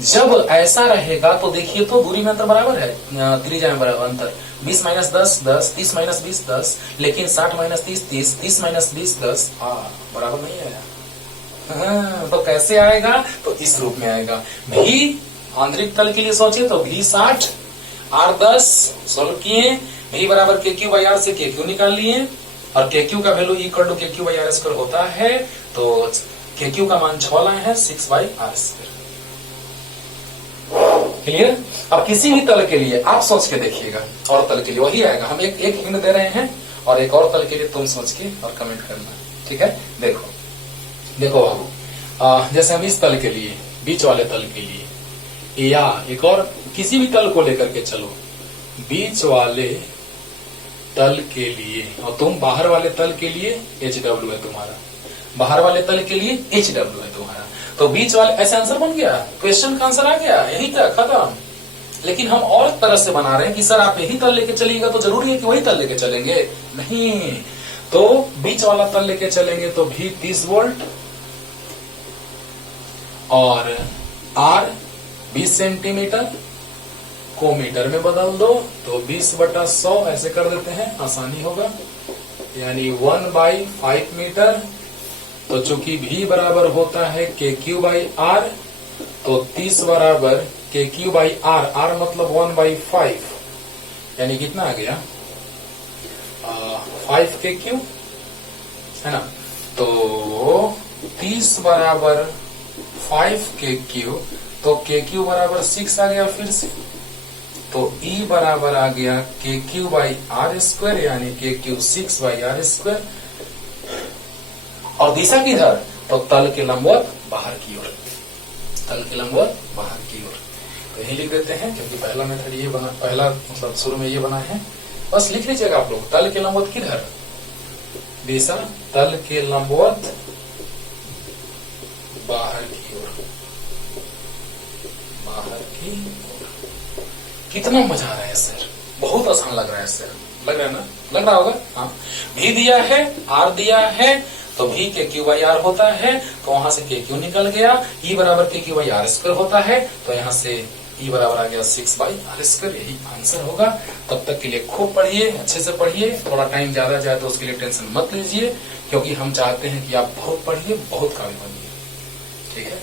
जब ऐसा रहेगा तो देखिए तो दूरी में अंतर बराबर है, त्रिज्या में बराबर अंतर। 20 - 10 10, 30 - 20 10, लेकिन 60 - 30 30, 30 - 20 10, बराबर नहीं आया। तो कैसे आएगा? तो इस रूप में आएगा। भी आंतरिक तल के लिए सोचे तो भी 60, R 10 सोल्व किए, भी बराबर KQ/R से KQ निकाल लिए, और KQ का वैल्यू इक्वल टू KQ/R² होता है। तो KQ का मान 6 लाए हैं, 6/R²। क्लियर? अब किसी भी तल के लिए आप सोच के देखिएगा, और तल के लिए वही आएगा। हम एक हिंट दे रहे हैं, और एक और तल के लिए तुम सोच के और कमेंट करना, ठीक है? देखो बाबू, जैसे हम इस तल के लिए, बीच वाले तल के लिए, या एक और किसी भी तल को लेकर के चलो, बीच वाले तल के लिए, और तुम बाहर वाले तल के लिए HW है तुम्हारा, बाहर वाले तल के लिए HW है तुम्हारा। तो बीच वाले, ऐसे आंसर बन गया, क्वेश्चन का आंसर आ गया, यही था, खत्म। लेकिन हम और तरह से बना रहे हैं कि सर आप यही तल लेके चलिएगा तो जरूरी है कि वही तल लेके चलेंगे, नहीं। तो बीच वाला तल लेके चलेंगे तो भी 30 वोल्ट और R 20 सेंटीमीटर को मीटर में बदल दो तो 20/100 ऐसे कर देते हैं, आसानी होगा, यानी 1/5 मीटर। तो चूंकि V बराबर होता है KQ/R, तो 30 बराबर KQ/R, R मतलब 1/5, यानी कितना आ गया 5 KQ, है ना। तो 30 बराबर 5 KQ, तो KQ बराबर 6 आ गया फिर से, तो E बराबर आ गया KQ/R², यानी KQ 6/R²। और दिशा किधर, तो तल के लंबवत बाहर की ओर, तल के लंबवत बाहर की ओर। तो यही लिख देते हैं, क्योंकि पहला मेथड ये बना, पहला मतलब शुरू में ये बना है, बस लिख लीजिएगा आप लोग। तल के लंबवत किधर, दिशा तल के लंबवत बाहर की ओर, बाहर की ओर। कितना मजा आ रहा है सर, बहुत आसान लग रहा है सर, लग रहा है ना, लग रहा होगा। हाँ, भी दिया है, R दिया है, तो भी KQ/R होता है, तो वहां से KQ निकल गया। E बराबर KQ/R² होता है, तो यहाँ से E बराबर आ गया 6/R², यही आंसर होगा। तब तक के लिए खूब पढ़िए, अच्छे से पढ़िए, थोड़ा टाइम ज्यादा जाए तो उसके लिए टेंशन मत लीजिए, क्योंकि हम चाहते हैं कि आप बहुत पढ़िए, बहुत काबिल बनिए, ठीक है।